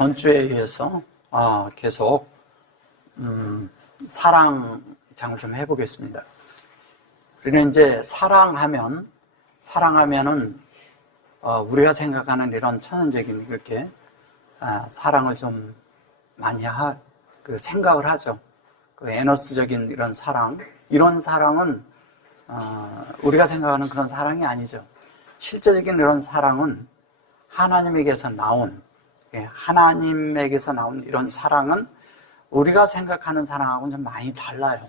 전주에 의해서 계속 사랑장을 좀 해보겠습니다. 우리는 이제 사랑하면은 우리가 생각하는 이런 천연적인 이렇게 사랑을 좀 많이 생각을 하죠. 그 에너스적인 이런 사랑은 우리가 생각하는 그런 사랑이 아니죠. 실제적인 이런 사랑은 하나님에게서 나온 이런 사랑은 우리가 생각하는 사랑하고는 좀 많이 달라요.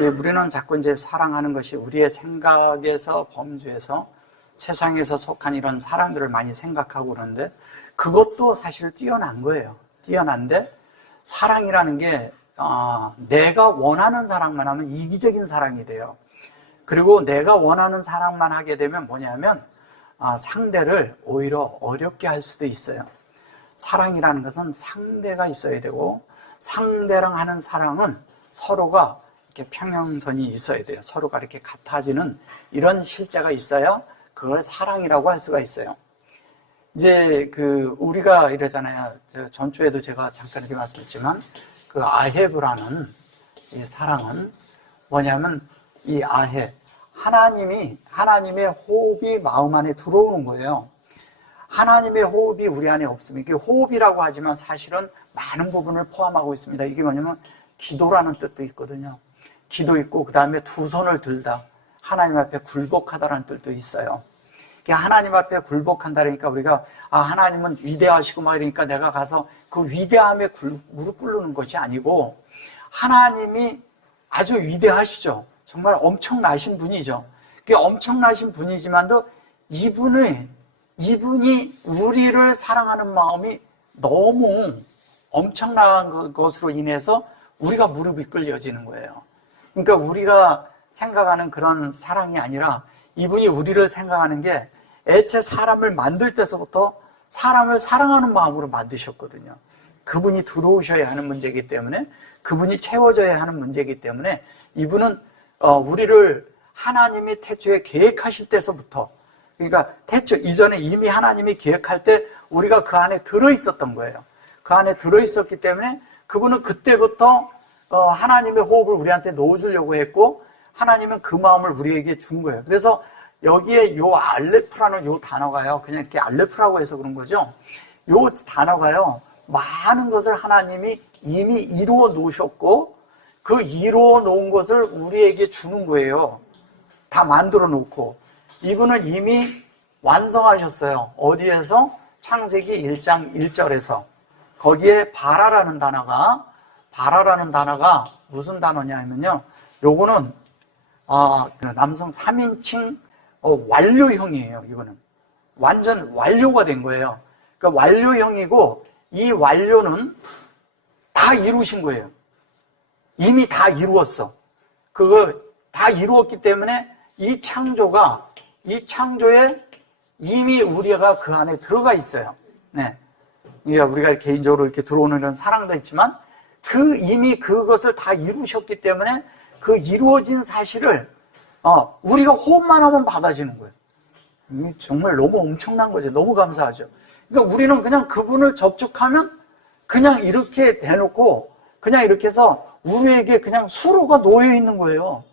우리는 자꾸 이제 사랑하는 것이 우리의 생각에서 범주에서 세상에서 속한 이런 사랑들을 많이 생각하고 그러는데 그것도 사실 뛰어난 거예요. 뛰어난데 사랑이라는 게 내가 원하는 사랑만 하면 이기적인 사랑이 돼요. 그리고 내가 원하는 사랑만 하게 되면 뭐냐면 상대를 오히려 어렵게 할 수도 있어요. 사랑이라는 것은 상대가 있어야 되고 상대랑 하는 사랑은 서로가 이렇게 평행선이 있어야 돼요. 서로가 이렇게 같아지는 이런 실제가 있어야 그걸 사랑이라고 할 수가 있어요. 이제 우리가 이러잖아요. 전주에도 제가 잠깐 이렇게 말씀했지만 그 아헤브라는 이 사랑은 뭐냐면 이 하나님의 호흡이 마음 안에 들어오는 거예요. 하나님의 호흡이 우리 안에 없으면 이게 호흡이라고 하지만 사실은 많은 부분을 포함하고 있습니다. 이게 뭐냐면 기도라는 뜻도 있거든요. 기도 있고 그 다음에 두 손을 들다 하나님 앞에 굴복하다라는 뜻도 있어요. 하나님 앞에 굴복한다니까 우리가 하나님은 위대하시고 막 이러니까 내가 가서 그 위대함에 무릎 꿇는 것이 아니고 하나님이 아주 위대하시죠. 정말 엄청나신 분이죠. 그게 엄청나신 분이지만도 이분이 우리를 사랑하는 마음이 너무 엄청난 것으로 인해서 우리가 무릎이 꿇려지는 거예요. 그러니까 우리가 생각하는 그런 사랑이 아니라 이분이 우리를 생각하는 게 애초에 사람을 만들 때서부터 사람을 사랑하는 마음으로 만드셨거든요. 그분이 들어오셔야 하는 문제이기 때문에 그분이 채워져야 하는 문제이기 때문에 이분은 우리를 하나님이 태초에 계획하실 때서부터 그러니까 태초 이전에 이미 하나님이 계획할 때 우리가 그 안에 들어있었던 거예요. 그 안에 들어있었기 때문에 그분은 그때부터 하나님의 호흡을 우리한테 넣어주려고 했고 하나님은 그 마음을 우리에게 준 거예요. 그래서 여기에 요 알레프라는 요 단어가요. 그냥 이렇게 알레프라고 해서 그런 거죠. 요 단어가요. 많은 것을 하나님이 이미 이루어 놓으셨고 그 이루어 놓은 것을 우리에게 주는 거예요. 다 만들어 놓고 이분은 이미 완성하셨어요. 어디에서? 창세기 1장 1절에서 거기에 바라라는 단어가 무슨 단어냐면요. 요거는 남성 3인칭 완료형이에요. 이거는 완전 완료가 된 거예요. 그러니까 완료형이고 이 완료는 다 이루신 거예요. 이미 다 이루었어. 그거 다 이루었기 때문에 이 창조에 이미 우리가 그 안에 들어가 있어요. 네. 우리가 개인적으로 이렇게 들어오는 이런 사랑도 있지만 이미 그것을 다 이루셨기 때문에 그 이루어진 사실을 우리가 호흡만 하면 받아지는 거예요. 정말 너무 엄청난 거죠. 너무 감사하죠. 그러니까 우리는 그냥 그분을 접촉하면 그냥 이렇게 대놓고 그냥 이렇게 해서 우리에게 그냥 수로가 놓여 있는 거예요.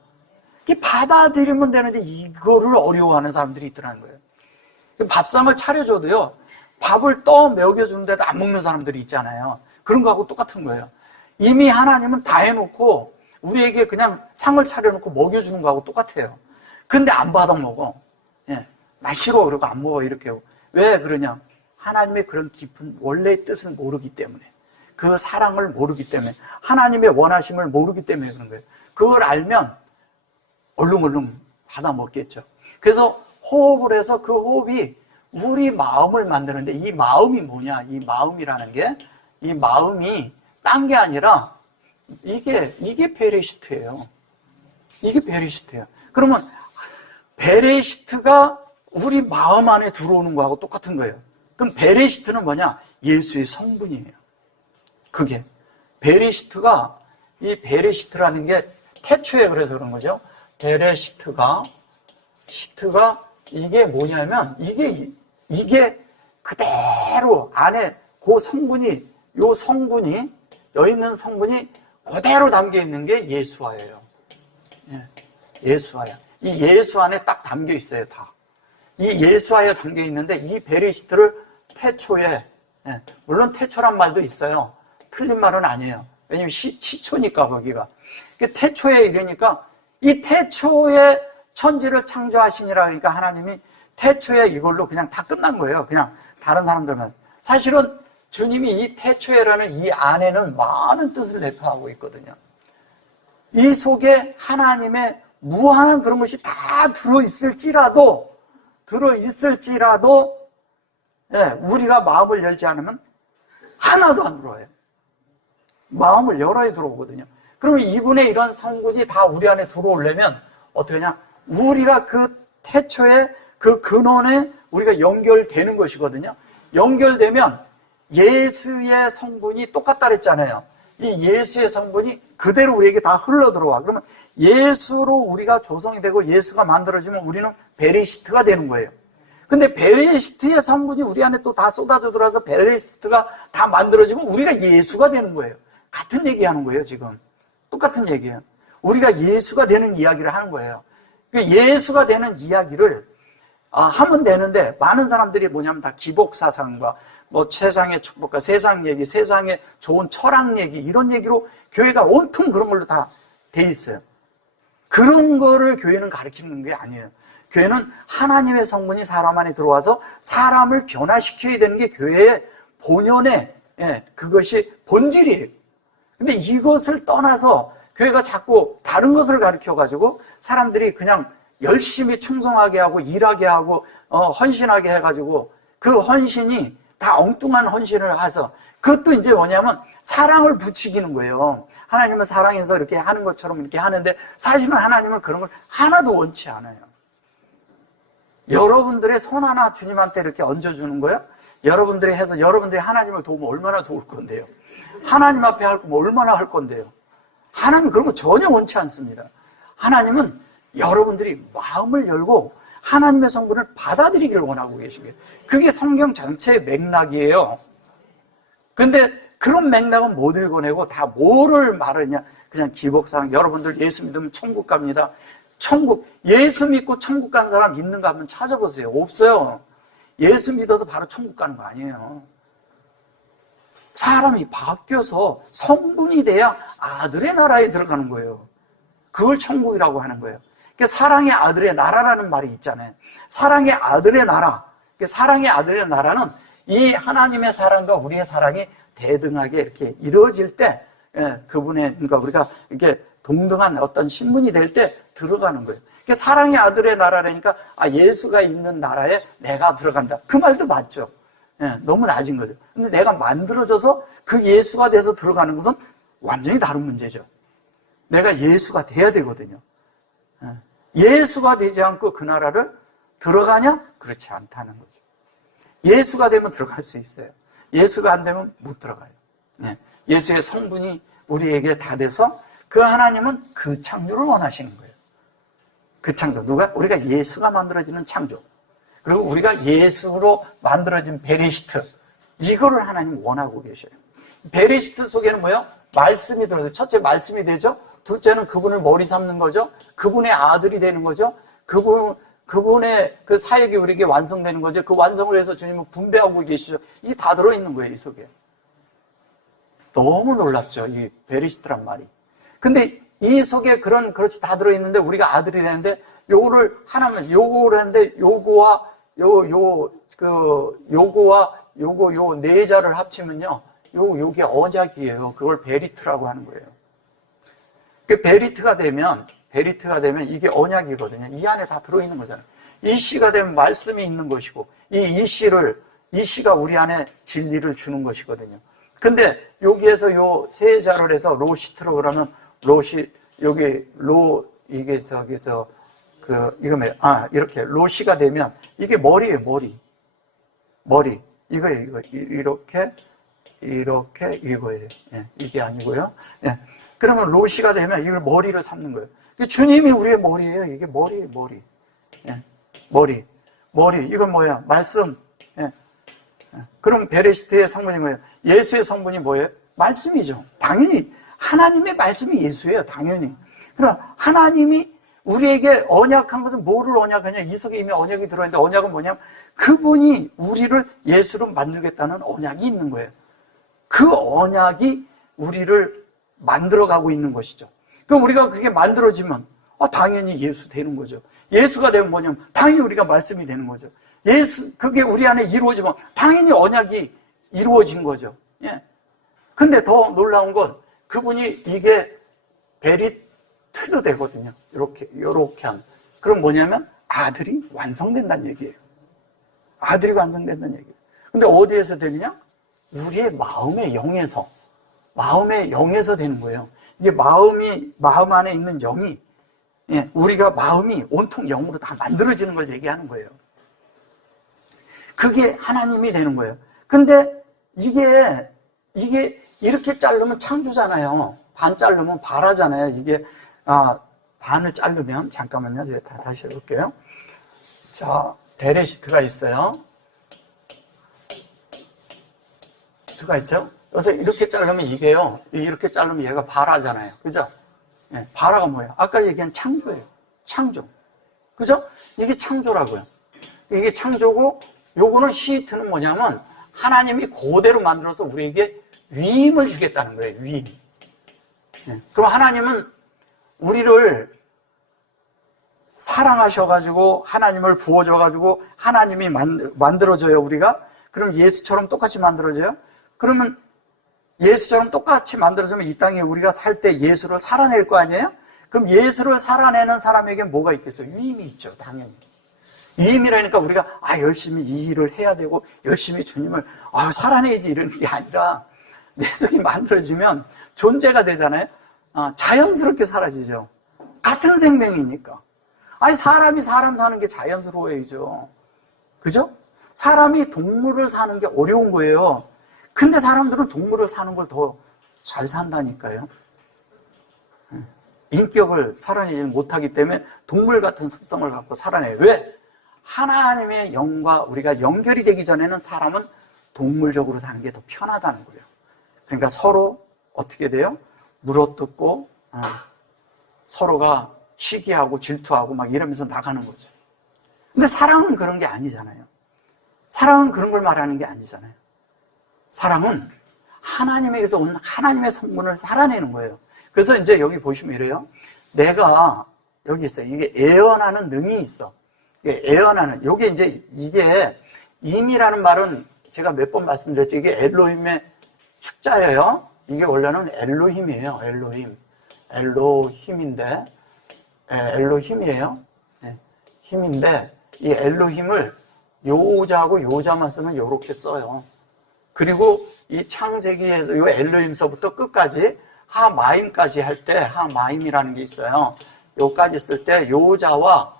이게 받아들이면 되는데 이거를 어려워하는 사람들이 있더라는 거예요. 밥상을 차려줘도요. 밥을 떠 먹여주는데도 안 먹는 사람들이 있잖아요. 그런 거하고 똑같은 거예요. 이미 하나님은 다 해놓고 우리에게 그냥 상을 차려놓고 먹여주는 거하고 똑같아요. 근데 안 받아 먹어. 나 싫어 그러고 안 먹어 이렇게. 왜 그러냐? 하나님의 그런 깊은 원래의 뜻을 모르기 때문에 그 사랑을 모르기 때문에 하나님의 원하심을 모르기 때문에 그런 거예요. 그걸 알면 얼른 받아 먹겠죠. 그래서 호흡을 해서 그 호흡이 우리 마음을 만드는데 이 마음이 뭐냐? 이 마음이라는 게 이 마음이 딴 게 아니라 이게 베레시트예요. 이게 베레시트예요. 그러면 베레시트가 우리 마음 안에 들어오는 거하고 똑같은 거예요. 그럼 베레시트는 뭐냐? 예수의 성분이에요. 그게 베레시트가 이 베레시트라는 게 태초에 그래서 그런 거죠. 베레시트가 이게 뭐냐면 이게 그대로 안에 그 성분이, 요 성분이, 여기 있는 성분이 그대로 담겨 있는 게 예수화예요. 예수화야. 이 예수 안에 딱 담겨 있어요, 다. 이 예수화에 담겨 있는데, 이 베레시트를 태초에, 물론 태초란 말도 있어요. 틀린 말은 아니에요. 왜냐면 시초니까, 거기가. 태초에 이러니까, 이 태초에 천지를 창조하시니라 그러니까 하나님이 태초에 이걸로 그냥 다 끝난 거예요. 그냥 다른 사람들은. 사실은 주님이 이 태초에라는 이 안에는 많은 뜻을 내포하고 있거든요. 이 속에 하나님의 무한한 그런 것이 다 들어있을지라도 우리가 마음을 열지 않으면 하나도 안 들어와요. 마음을 열어야 들어오거든요. 그러면 이분의 이런 성분이 다 우리 안에 들어오려면 어떻게 하냐? 우리가 그 태초에 그 근원에 우리가 연결되는 것이거든요. 연결되면 예수의 성분이 똑같다 그랬잖아요. 이 예수의 성분이 그대로 우리에게 다 흘러 들어와. 그러면 예수로 우리가 조성이 되고 예수가 만들어지면 우리는 베레시트가 되는 거예요. 근데 베레시트의 성분이 우리 안에 또 다 쏟아져 들어와서 베레시트가 다 만들어지면 우리가 예수가 되는 거예요. 같은 얘기하는 거예요, 지금. 똑같은 얘기예요. 우리가 예수가 되는 이야기를 하는 거예요. 예수가 되는 이야기를 하면 되는데, 많은 사람들이 뭐냐면 다 기복사상과 세상의 축복과 세상 얘기, 세상의 좋은 철학 얘기, 이런 얘기로 교회가 온통 그런 걸로 다 돼 있어요. 그런 거를 교회는 가르치는 게 아니에요. 교회는 하나님의 성분이 사람 안에 들어와서 사람을 변화시켜야 되는 게 교회의 본연의, 그것이 본질이에요. 근데 이것을 떠나서 교회가 자꾸 다른 것을 가르쳐가지고 사람들이 그냥 열심히 충성하게 하고 일하게 하고 헌신하게 해가지고 그 헌신이 다 엉뚱한 헌신을 해서 그것도 이제 뭐냐면 사랑을 부추기는 거예요. 하나님은 사랑해서 이렇게 하는 것처럼 이렇게 하는데 사실은 하나님은 그런 걸 하나도 원치 않아요. 여러분들의 손 하나 주님한테 이렇게 얹어주는 거예요. 여러분들이 해서 여러분들이 하나님을 도우면 얼마나 도울 건데요. 하나님 앞에 할 거면 얼마나 할 건데요. 하나님은 그런 거 전혀 원치 않습니다. 하나님은 여러분들이 마음을 열고 하나님의 성분을 받아들이기를 원하고 계신 거예요. 그게 성경 전체의 맥락이에요. 근데 그런 맥락은 못 읽어내고 다 뭐를 말하냐. 그냥 기복사랑 여러분들 예수 믿으면 천국 갑니다. 천국, 예수 믿고 천국 간 사람 있는가 한번 찾아보세요. 없어요. 예수 믿어서 바로 천국 가는 거 아니에요. 사람이 바뀌어서 성분이 돼야 아들의 나라에 들어가는 거예요. 그걸 천국이라고 하는 거예요. 그러니까 사랑의 아들의 나라라는 말이 있잖아요. 사랑의 아들의 나라. 그러니까 사랑의 아들의 나라는 이 하나님의 사랑과 우리의 사랑이 대등하게 이렇게 이루어질 때, 그분의, 그러니까 우리가 이렇게 동등한 어떤 신분이 될 때 들어가는 거예요. 그러니까 사랑의 아들의 나라라니까, 예수가 있는 나라에 내가 들어간다. 그 말도 맞죠. 너무 낮은 거죠. 근데 내가 만들어져서 그 예수가 돼서 들어가는 것은 완전히 다른 문제죠. 내가 예수가 돼야 되거든요. 예수가 되지 않고 그 나라를 들어가냐? 그렇지 않다는 거죠. 예수가 되면 들어갈 수 있어요. 예수가 안 되면 못 들어가요. 예수의 성분이 우리에게 다 돼서 그 하나님은 그 창조를 원하시는 거예요. 그 창조. 누가? 우리가 예수가 만들어지는 창조. 그리고 우리가 예수로 만들어진 베레시트. 이거를 하나님 원하고 계셔요. 베레시트 속에는 뭐예요? 말씀이 들어서 첫째 말씀이 되죠. 둘째는 그분을 머리 삼는 거죠. 그분의 아들이 되는 거죠. 그분의 그 사역이 우리에게 완성되는 거죠. 그 완성을 해서 주님은 분배하고 계시죠. 이게 다 들어있는 거예요, 이 속에. 너무 놀랍죠, 이 베레시트란 말이. 근데 이 속에 그렇지 다 들어있는데 우리가 아들이 되는데 요거를 하나면 요거를 하는데 요거 요 네 자를 합치면요. 요게 언약이에요. 그걸 베리트라고 하는 거예요. 그 베리트가 되면 이게 언약이거든요. 이 안에 다 들어있는 거잖아요. 이 씨가 되면 말씀이 있는 것이고, 이 씨가 우리 안에 진리를 주는 것이거든요. 근데 여기에서 요 세 자를 해서 로시트로 그러면 이렇게 로시가 되면 이게 머리예요, 머리. 이거예요. 이렇게 이거예요. 이게 아니고요. 그러면 로시가 되면 이걸 머리를 삼는 거예요. 주님이 우리의 머리예요. 이게 머리. 이건 뭐야? 말씀. 그럼 베레시트의 성분이 뭐예요? 예수의 성분이 뭐예요? 말씀이죠. 당연히 하나님의 말씀이 예수예요. 당연히. 그럼 하나님이 우리에게 언약한 것은 뭐를 언약하냐? 이 속에 이미 언약이 들어있는데 언약은 뭐냐면 그분이 우리를 예수로 만들겠다는 언약이 있는 거예요. 그 언약이 우리를 만들어가고 있는 것이죠. 그럼 우리가 그게 만들어지면 당연히 예수 되는 거죠. 예수가 되면 뭐냐면 당연히 우리가 말씀이 되는 거죠. 예수, 그게 우리 안에 이루어지면 당연히 언약이 이루어진 거죠. 예. 근데 더 놀라운 건 그분이 이게 베리트도 되거든요. 요렇게 한. 그럼 뭐냐면 아들이 완성된다는 얘기예요. 아들이 완성된다는 얘기예요. 근데 어디에서 되느냐? 우리의 마음의 영에서 되는 거예요. 이게 마음 안에 있는 영이, 예, 우리가 마음이 온통 영으로 다 만들어지는 걸 얘기하는 거예요. 그게 하나님이 되는 거예요. 근데 이게 이렇게 자르면 창조잖아요. 반 자르면 발하잖아요. 이게, 반을 자르면, 잠깐만요. 제가 다시 해볼게요. 자, 베레시트가 있어요. 가 있죠? 그래서 이렇게 자르면 이게요. 이렇게 자르면 얘가 발하잖아요. 그죠? 예, 발하가 뭐예요? 아까 얘기한 창조예요. 창조. 그죠? 이게 창조라고요. 이게 창조고, 요거는 시트는 뭐냐면, 하나님이 그대로 만들어서 우리에게 위임을 주겠다는 거예요. 위임. 예, 그럼 하나님은 우리를 사랑하셔가지고, 하나님을 부어줘가지고, 하나님이 만들어져요, 우리가. 그럼 예수처럼 똑같이 만들어져요? 그러면 예수처럼 똑같이 만들어지면 이 땅에 우리가 살 때 예수를 살아낼 거 아니에요? 그럼 예수를 살아내는 사람에게 뭐가 있겠어요? 위임이 있죠, 당연히. 위임이라니까 우리가 열심히 이 일을 해야 되고 열심히 주님을 살아내야지 이러는 게 아니라 내 속이 만들어지면 존재가 되잖아요. 자연스럽게 사라지죠. 같은 생명이니까. 사람이 사람 사는 게 자연스러워야죠. 그죠? 사람이 동물을 사는 게 어려운 거예요. 근데 사람들은 동물을 사는 걸 더 잘 산다니까요. 인격을 살아내지 못하기 때문에 동물 같은 습성을 갖고 살아내요. 왜? 하나님의 영과 우리가 연결이 되기 전에는 사람은 동물적으로 사는 게 더 편하다는 거예요. 그러니까 서로 어떻게 돼요? 물어뜯고 서로가 시기하고 질투하고 막 이러면서 나가는 거죠. 근데 사랑은 그런 게 아니잖아요. 사랑은 그런 걸 말하는 게 아니잖아요. 사랑은 하나님에게서 온 하나님의 성분을 살아내는 거예요. 그래서 이제 여기 보시면 이래요. 내가 여기 있어요. 이게 애언하는 능이 있어. 애언하는, 이게 임이라는 말은 제가 몇 번 말씀드렸죠. 이게 엘로힘의 축자예요. 이게 원래는 엘로힘이에요. 엘로힘인데, 엘로힘이에요. 힘인데, 이 엘로힘을 요자하고 요자만 쓰면 요렇게 써요. 그리고 이 창세기에서 요 엘로힘서부터 끝까지 하마임까지 할 때 하마임이라는 게 있어요. 요까지 쓸 때 요자와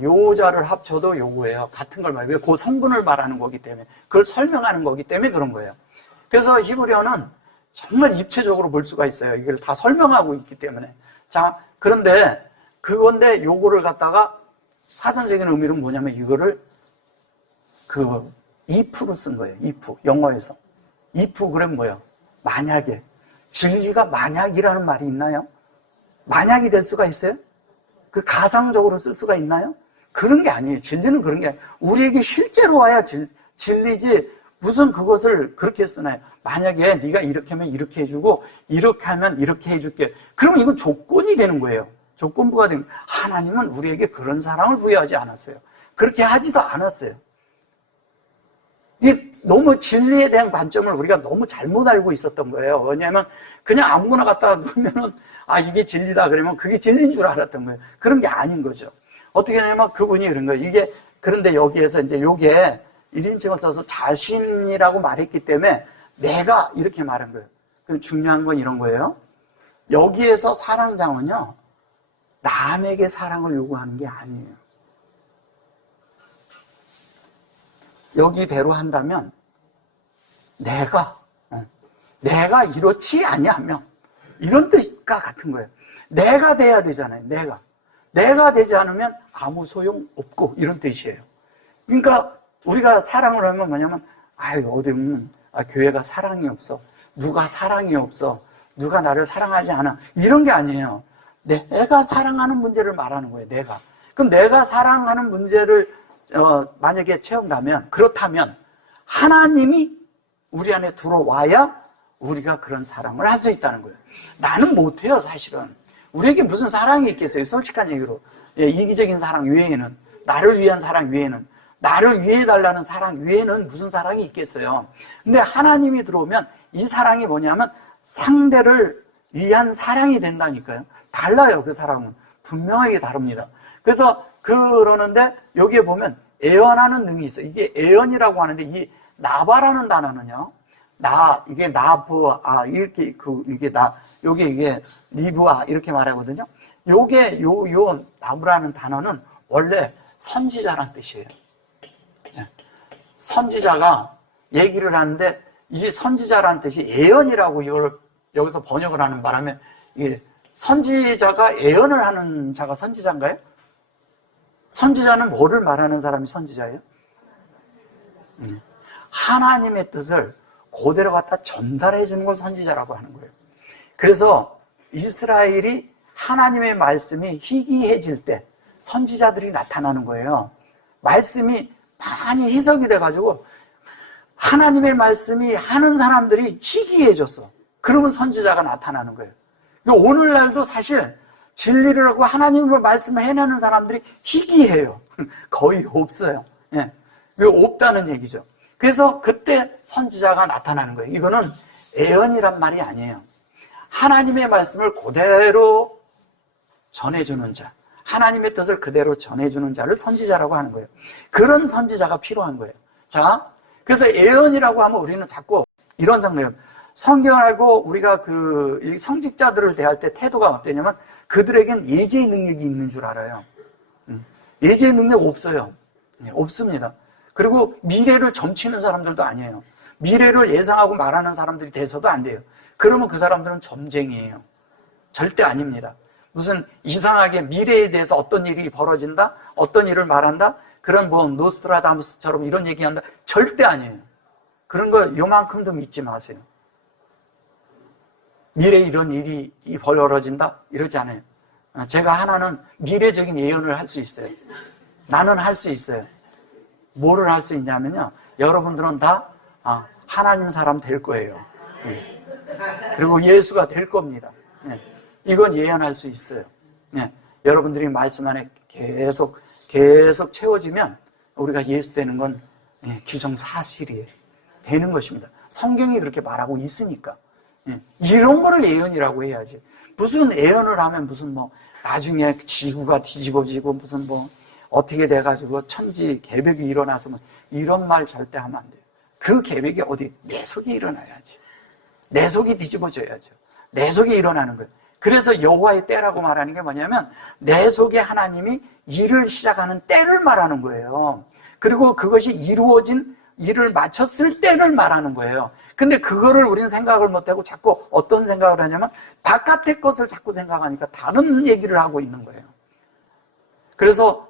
요자를 합쳐도 요거예요. 같은 걸 말해요. 그 성분을 말하는 거기 때문에 그걸 설명하는 거기 때문에 그런 거예요. 그래서 히브리어는 정말 입체적으로 볼 수가 있어요. 이걸 다 설명하고 있기 때문에. 자, 그런데 그건데 요거를 갖다가 사전적인 의미는 뭐냐면 이거를 if로 쓴 거예요. if. 영어에서. if 그럼 뭐예요? 만약에. 진리가 만약이라는 말이 있나요? 만약이 될 수가 있어요? 그 가상적으로 쓸 수가 있나요? 그런 게 아니에요. 진리는 그런 게 아니에요. 우리에게 실제로 와야 진리지 무슨 그것을 그렇게 쓰나요? 만약에 네가 이렇게 하면 이렇게 해주고 이렇게 하면 이렇게 해줄게. 그러면 이건 조건이 되는 거예요. 조건부가 되는 거예요. 하나님은 우리에게 그런 사랑을 부여하지 않았어요. 그렇게 하지도 않았어요. 이게 너무 진리에 대한 관점을 우리가 너무 잘못 알고 있었던 거예요. 왜냐하면 그냥 아무거나 갖다가 놓으면은 이게 진리다 그러면 그게 진리인 줄 알았던 거예요. 그런 게 아닌 거죠. 어떻게 하냐면 그분이 그런 거예요. 이게 그런데 여기에서 이제 요게 1인칭을 써서 자신이라고 말했기 때문에 내가 이렇게 말한 거예요. 그럼 중요한 건 이런 거예요. 여기에서 사랑장은요, 남에게 사랑을 요구하는 게 아니에요. 여기대로 한다면 내가 이렇지 아니하면 이런 뜻과 같은 거예요. 내가 돼야 되잖아요. 내가 되지 않으면 아무 소용 없고 이런 뜻이에요. 그러니까 우리가 사랑을 하면 뭐냐면 아유, 어디 보면, 교회가 사랑이 없어. 누가 사랑이 없어. 누가 나를 사랑하지 않아. 이런 게 아니에요. 내가 사랑하는 문제를 말하는 거예요, 내가. 그럼 내가 사랑하는 문제를, 만약에 체험하면, 그렇다면, 하나님이 우리 안에 들어와야 우리가 그런 사랑을 할 수 있다는 거예요. 나는 못해요, 사실은. 우리에게 무슨 사랑이 있겠어요, 솔직한 얘기로. 예, 이기적인 사랑 외에는, 나를 위한 사랑 외에는, 나를 위해달라는 사랑 외에는 무슨 사랑이 있겠어요. 근데 하나님이 들어오면 이 사랑이 뭐냐면 상대를 위한 사랑이 된다니까요. 달라요, 그 사랑은. 분명하게 다릅니다. 그래서 그러는데 여기에 보면 애언하는 능이 있어요. 이게 애언이라고 하는데 이 나바라는 단어는요. 이게 나부아, 이렇게, 이게 리브아, 이렇게 말하거든요. 요 나부라는 단어는 원래 선지자란 뜻이에요. 선지자가 얘기를 하는데 이 선지자라는 뜻이 예언이라고 이걸 여기서 번역을 하는 바람에 이게 선지자가 예언을 하는 자가 선지자인가요? 선지자는 뭐를 말하는 사람이 선지자예요? 하나님의 뜻을 그대로 갖다 전달해 주는 걸 선지자라고 하는 거예요. 그래서 이스라엘이 하나님의 말씀이 희귀해질 때 선지자들이 나타나는 거예요. 말씀이 많이 희석이 돼가지고 하나님의 말씀이 하는 사람들이 희귀해졌어. 그러면 선지자가 나타나는 거예요. 오늘날도 사실 진리를 하고 하나님의 말씀을 해내는 사람들이 희귀해요. 거의 없어요. 예. 없다는 얘기죠. 그래서 그때 선지자가 나타나는 거예요. 이거는 애언이란 말이 아니에요. 하나님의 말씀을 그대로 전해주는 자, 하나님의 뜻을 그대로 전해주는 자를 선지자라고 하는 거예요. 그런 선지자가 필요한 거예요. 자, 그래서 예언이라고 하면 우리는 자꾸 이런 생각을 해요. 성경을 알고 우리가 이 성직자들을 대할 때 태도가 어떠냐면 그들에겐 예지의 능력이 있는 줄 알아요. 예지의 능력 없어요. 없습니다. 그리고 미래를 점치는 사람들도 아니에요. 미래를 예상하고 말하는 사람들이 돼서도 안 돼요. 그러면 그 사람들은 점쟁이에요. 절대 아닙니다. 무슨 이상하게 미래에 대해서 어떤 일이 벌어진다? 어떤 일을 말한다? 그런 노스트라다무스처럼 이런 얘기한다? 절대 아니에요. 그런 거 요만큼도 믿지 마세요. 미래에 이런 일이 벌어진다? 이러지 않아요. 제가 하나는 미래적인 예언을 할 수 있어요. 나는 할 수 있어요. 뭐를 할 수 있냐면요. 여러분들은 다 하나님 사람 될 거예요. 그리고 예수가 될 겁니다. 이건 예언할 수 있어요. 여러분들이 말씀 안에 계속 채워지면 우리가 예수 되는 건 기정사실이에요. 되는 것입니다. 성경이 그렇게 말하고 있으니까. 이런 거를 예언이라고 해야지. 무슨 예언을 하면 무슨 나중에 지구가 뒤집어지고 무슨 어떻게 돼가지고 천지 계백이 일어나서 이런 말 절대 하면 안 돼요. 그 계백이 어디? 내 속에 일어나야지. 내 속이 뒤집어져야죠. 내 속에 일어나는 거예요. 그래서 여호와의 때라고 말하는 게 뭐냐면 내 속에 하나님이 일을 시작하는 때를 말하는 거예요. 그리고 그것이 이루어진 일을 마쳤을 때를 말하는 거예요. 근데 그거를 우리는 생각을 못하고 자꾸 어떤 생각을 하냐면 바깥의 것을 자꾸 생각하니까 다른 얘기를 하고 있는 거예요. 그래서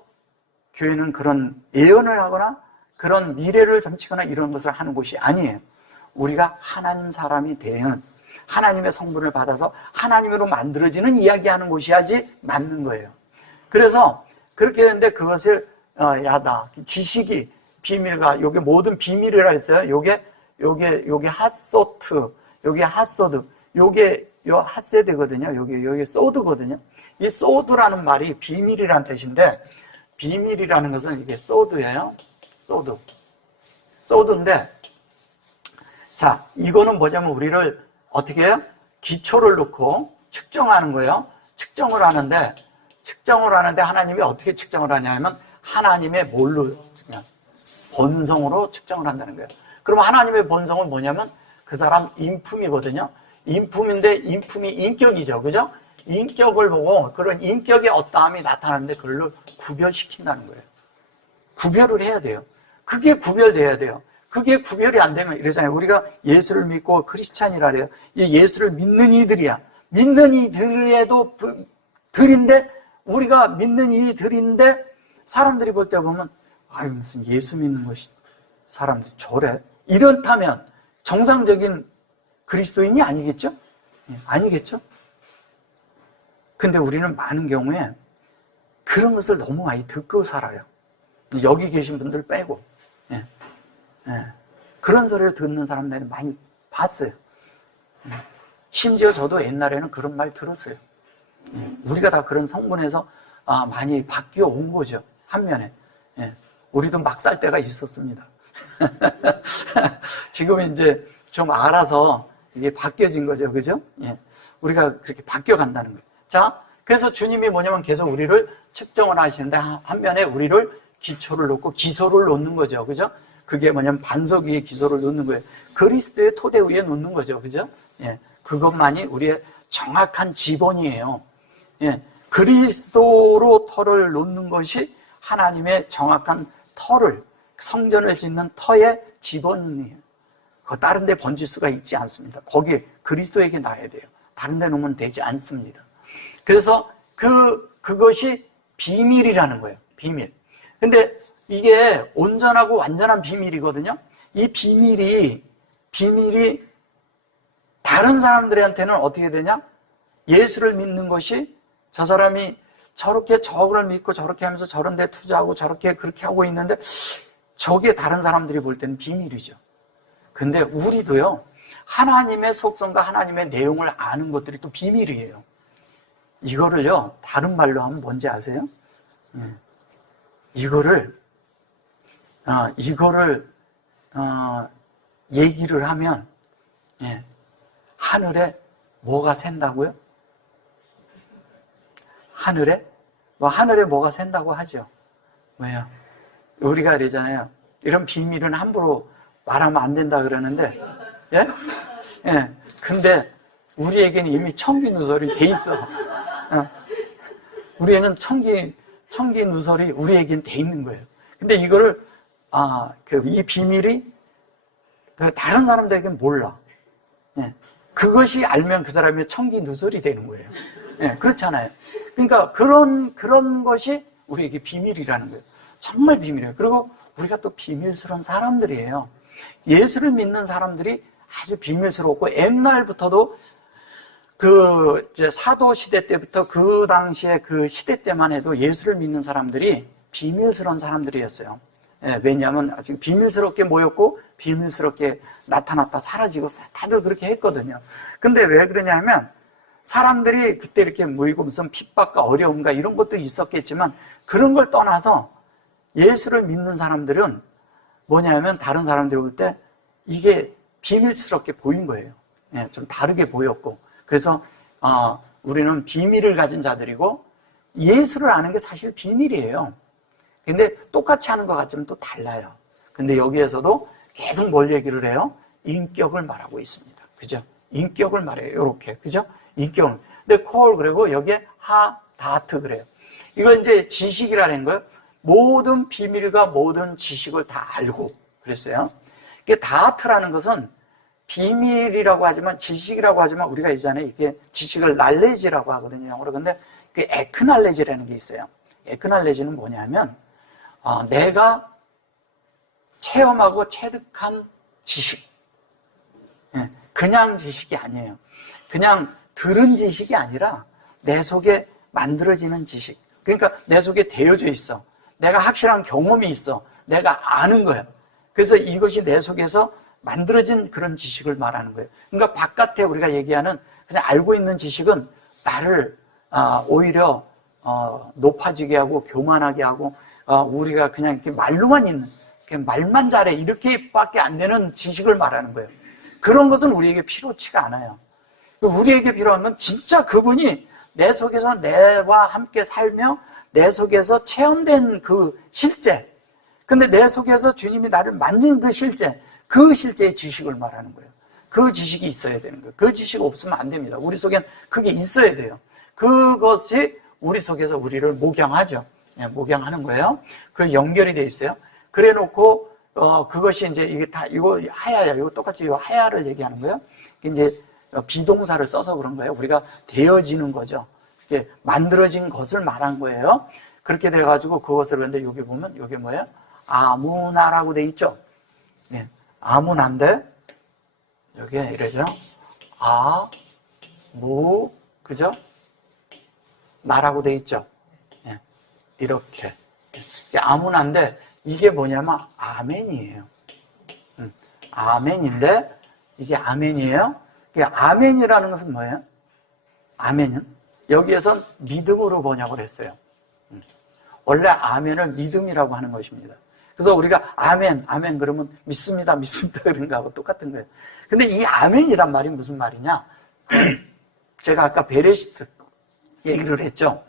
교회는 그런 예언을 하거나 그런 미래를 점치거나 이런 것을 하는 곳이 아니에요. 우리가 하나님 사람이 되는 하나님의 성분을 받아서 하나님으로 만들어지는 이야기하는 곳이야지 맞는 거예요. 그래서 그렇게 했는데 그것을 지식이 비밀과 요게 모든 비밀이라 했어요. 요게 핫소트, 요게 핫소드, 요게 핫세드거든요. 요게 소드거든요. 이 소드라는 말이 비밀이라는 뜻인데 비밀이라는 것은 이게 소드예요. 소드인데 자, 이거는 뭐냐면 우리를 어떻게 해요? 기초를 놓고 측정하는 거예요. 측정을 하는데 하나님이 어떻게 측정을 하냐면 하나님의 뭘로 본성으로 측정을 한다는 거예요. 그럼 하나님의 본성은 뭐냐면 그 사람 인품이거든요. 인품인데 인품이 인격이죠. 그죠? 인격을 보고 그런 인격의 어떠함이 나타나는데 그걸로 구별시킨다는 거예요. 구별을 해야 돼요. 그게 구별돼야 돼요. 그게 구별이 안 되면 이러잖아요. 우리가 예수를 믿고 크리스찬이라 그래요. 예수를 믿는 이들이야. 믿는 이들에도 들인데 우리가 믿는 이들인데 사람들이 볼 때 보면 무슨 예수 믿는 것이 사람들이 저래? 이렇다면 정상적인 그리스도인이 아니겠죠? 아니겠죠? 근데 우리는 많은 경우에 그런 것을 너무 많이 듣고 살아요. 여기 계신 분들 빼고. 그런 소리를 듣는 사람들이 많이 봤어요. 심지어 저도 옛날에는 그런 말 들었어요. 우리가 다 그런 성분에서 많이 바뀌어 온 거죠. 한면에. 우리도 막 살 때가 있었습니다. 지금은 이제 좀 알아서 이게 바뀌어진 거죠. 그죠? 우리가 그렇게 바뀌어 간다는 거예요. 자, 그래서 주님이 뭐냐면 계속 우리를 측정을 하시는데 한면에 우리를 기초를 놓고 기소를 놓는 거죠. 그죠? 그게 뭐냐면 반석 위에 기소를 놓는 거예요. 그리스도의 토대 위에 놓는 거죠. 그죠? 그것만이 우리의 정확한 지본이에요. 그리스도로 터를 놓는 것이 하나님의 정확한 터를, 성전을 짓는 터의 지본이에요. 다른 데 번질 수가 있지 않습니다. 거기에 그리스도에게 놔야 돼요. 다른 데 놓으면 되지 않습니다. 그래서 그것이 비밀이라는 거예요. 비밀. 근데 이게 온전하고 완전한 비밀이거든요. 이 비밀이 다른 사람들한테는 어떻게 되냐? 예수를 믿는 것이 저 사람이 저렇게 저거를 믿고 저렇게 하면서 저런 데 투자하고 저렇게 그렇게 하고 있는데 저게 다른 사람들이 볼 때는 비밀이죠. 근데 우리도요, 하나님의 속성과 하나님의 내용을 아는 것들이 또 비밀이에요. 이거를요, 다른 말로 하면 뭔지 아세요? 이거를 얘기를 하면, 하늘에 뭐가 샌다고요? 하늘에 뭐가 샌다고 하죠. 뭐예요? 우리가 그러잖아요. 이런 비밀은 함부로 말하면 안 된다 그러는데, 근데 우리에게는 이미 청기 누설이 돼 있어. 우리에는 청기 누설이 우리에게는 돼 있는 거예요. 근데 이거를, 이 비밀이 다른 사람들에게는 몰라. 그것이 알면 그 사람의 청기 누설이 되는 거예요. 그렇잖아요. 그러니까 그런 것이 우리에게 비밀이라는 거예요. 정말 비밀이에요. 그리고 우리가 또 비밀스러운 사람들이에요. 예수를 믿는 사람들이 아주 비밀스럽고 옛날부터도 이제 사도 시대 때부터 그 당시에 그 시대 때만 해도 예수를 믿는 사람들이 비밀스러운 사람들이었어요. 왜냐하면 아직 비밀스럽게 모였고 비밀스럽게 나타났다 사라지고 다들 그렇게 했거든요. 근데 왜 그러냐 하면 사람들이 그때 이렇게 모이고 무슨 핍박과 어려움과 이런 것도 있었겠지만 그런 걸 떠나서 예수를 믿는 사람들은 뭐냐면 다른 사람들이 볼 때 이게 비밀스럽게 보인 거예요. 좀 다르게 보였고. 그래서 우리는 비밀을 가진 자들이고 예수를 아는 게 사실 비밀이에요. 근데 똑같이 하는 것 같지만 또 달라요. 근데 여기에서도 계속 뭘 얘기를 해요? 인격을 말하고 있습니다. 그죠? 인격을 말해요. 이렇게. 그죠? 인격을. 근데 콜 그리고 여기에 다트 그래요. 이걸 이제 지식이라는 거예요. 모든 비밀과 모든 지식을 다 알고 그랬어요. 이게 다트라는 것은 비밀이라고 하지만 지식이라고 하지만 우리가 이전에 이게 지식을 날레지라고 하거든요. 영어로. 근데 그 에크날레지라는 게 있어요. 에크날레지는 뭐냐면 내가 체험하고 체득한 지식. 그냥 지식이 아니에요. 그냥 들은 지식이 아니라 내 속에 만들어지는 지식. 그러니까 내 속에 되어져 있어. 내가 확실한 경험이 있어. 내가 아는 거예요. 그래서 이것이 내 속에서 만들어진 그런 지식을 말하는 거예요. 그러니까 바깥에 우리가 얘기하는 그냥 알고 있는 지식은 나를 오히려 높아지게 하고 교만하게 하고 우리가 그냥 이렇게 말로만 있는 말만 잘해 이렇게밖에 안 되는 지식을 말하는 거예요. 그런 것은 우리에게 필요치가 않아요. 우리에게 필요한 건 진짜 그분이 내 속에서 내와 함께 살며 내 속에서 체험된 그 실제, 근데 내 속에서 주님이 나를 만든 그 실제의 지식을 말하는 거예요. 그 지식이 있어야 되는 거예요. 그 지식이 없으면 안 됩니다. 우리 속엔 그게 있어야 돼요. 그것이 우리 속에서 우리를 목양하죠. 목양하는 거예요. 그 연결이 돼 있어요. 그래 놓고 그것이 이제 이게 다 이거 하야야, 이거 똑같이 이거 하야를 얘기하는 거예요. 이제 비동사를 써서 그런 거예요. 우리가 되어지는 거죠. 이게 만들어진 것을 말한 거예요. 그렇게 돼가지고 그것을 그런데 여기 보면 이게 뭐예요? 아무나라고 돼 있죠. 아무나인데 여기에 이래죠. 아, 무, 그죠? 나라고 돼 있죠. 예, 이렇게. 이게 아무나인데 이게 뭐냐면 아멘이에요. 아멘인데 이게 아멘이에요. 이게 아멘이라는 것은 뭐예요? 아멘은 여기에선 믿음으로 번역을 했어요. 원래 아멘을 믿음이라고 하는 것입니다. 그래서 우리가 아멘, 아멘 그러면 믿습니다, 믿습니다 그런 거하고 똑같은 거예요. 근데 이 아멘이란 말이 무슨 말이냐? 제가 아까 베레시트 얘기를 했죠.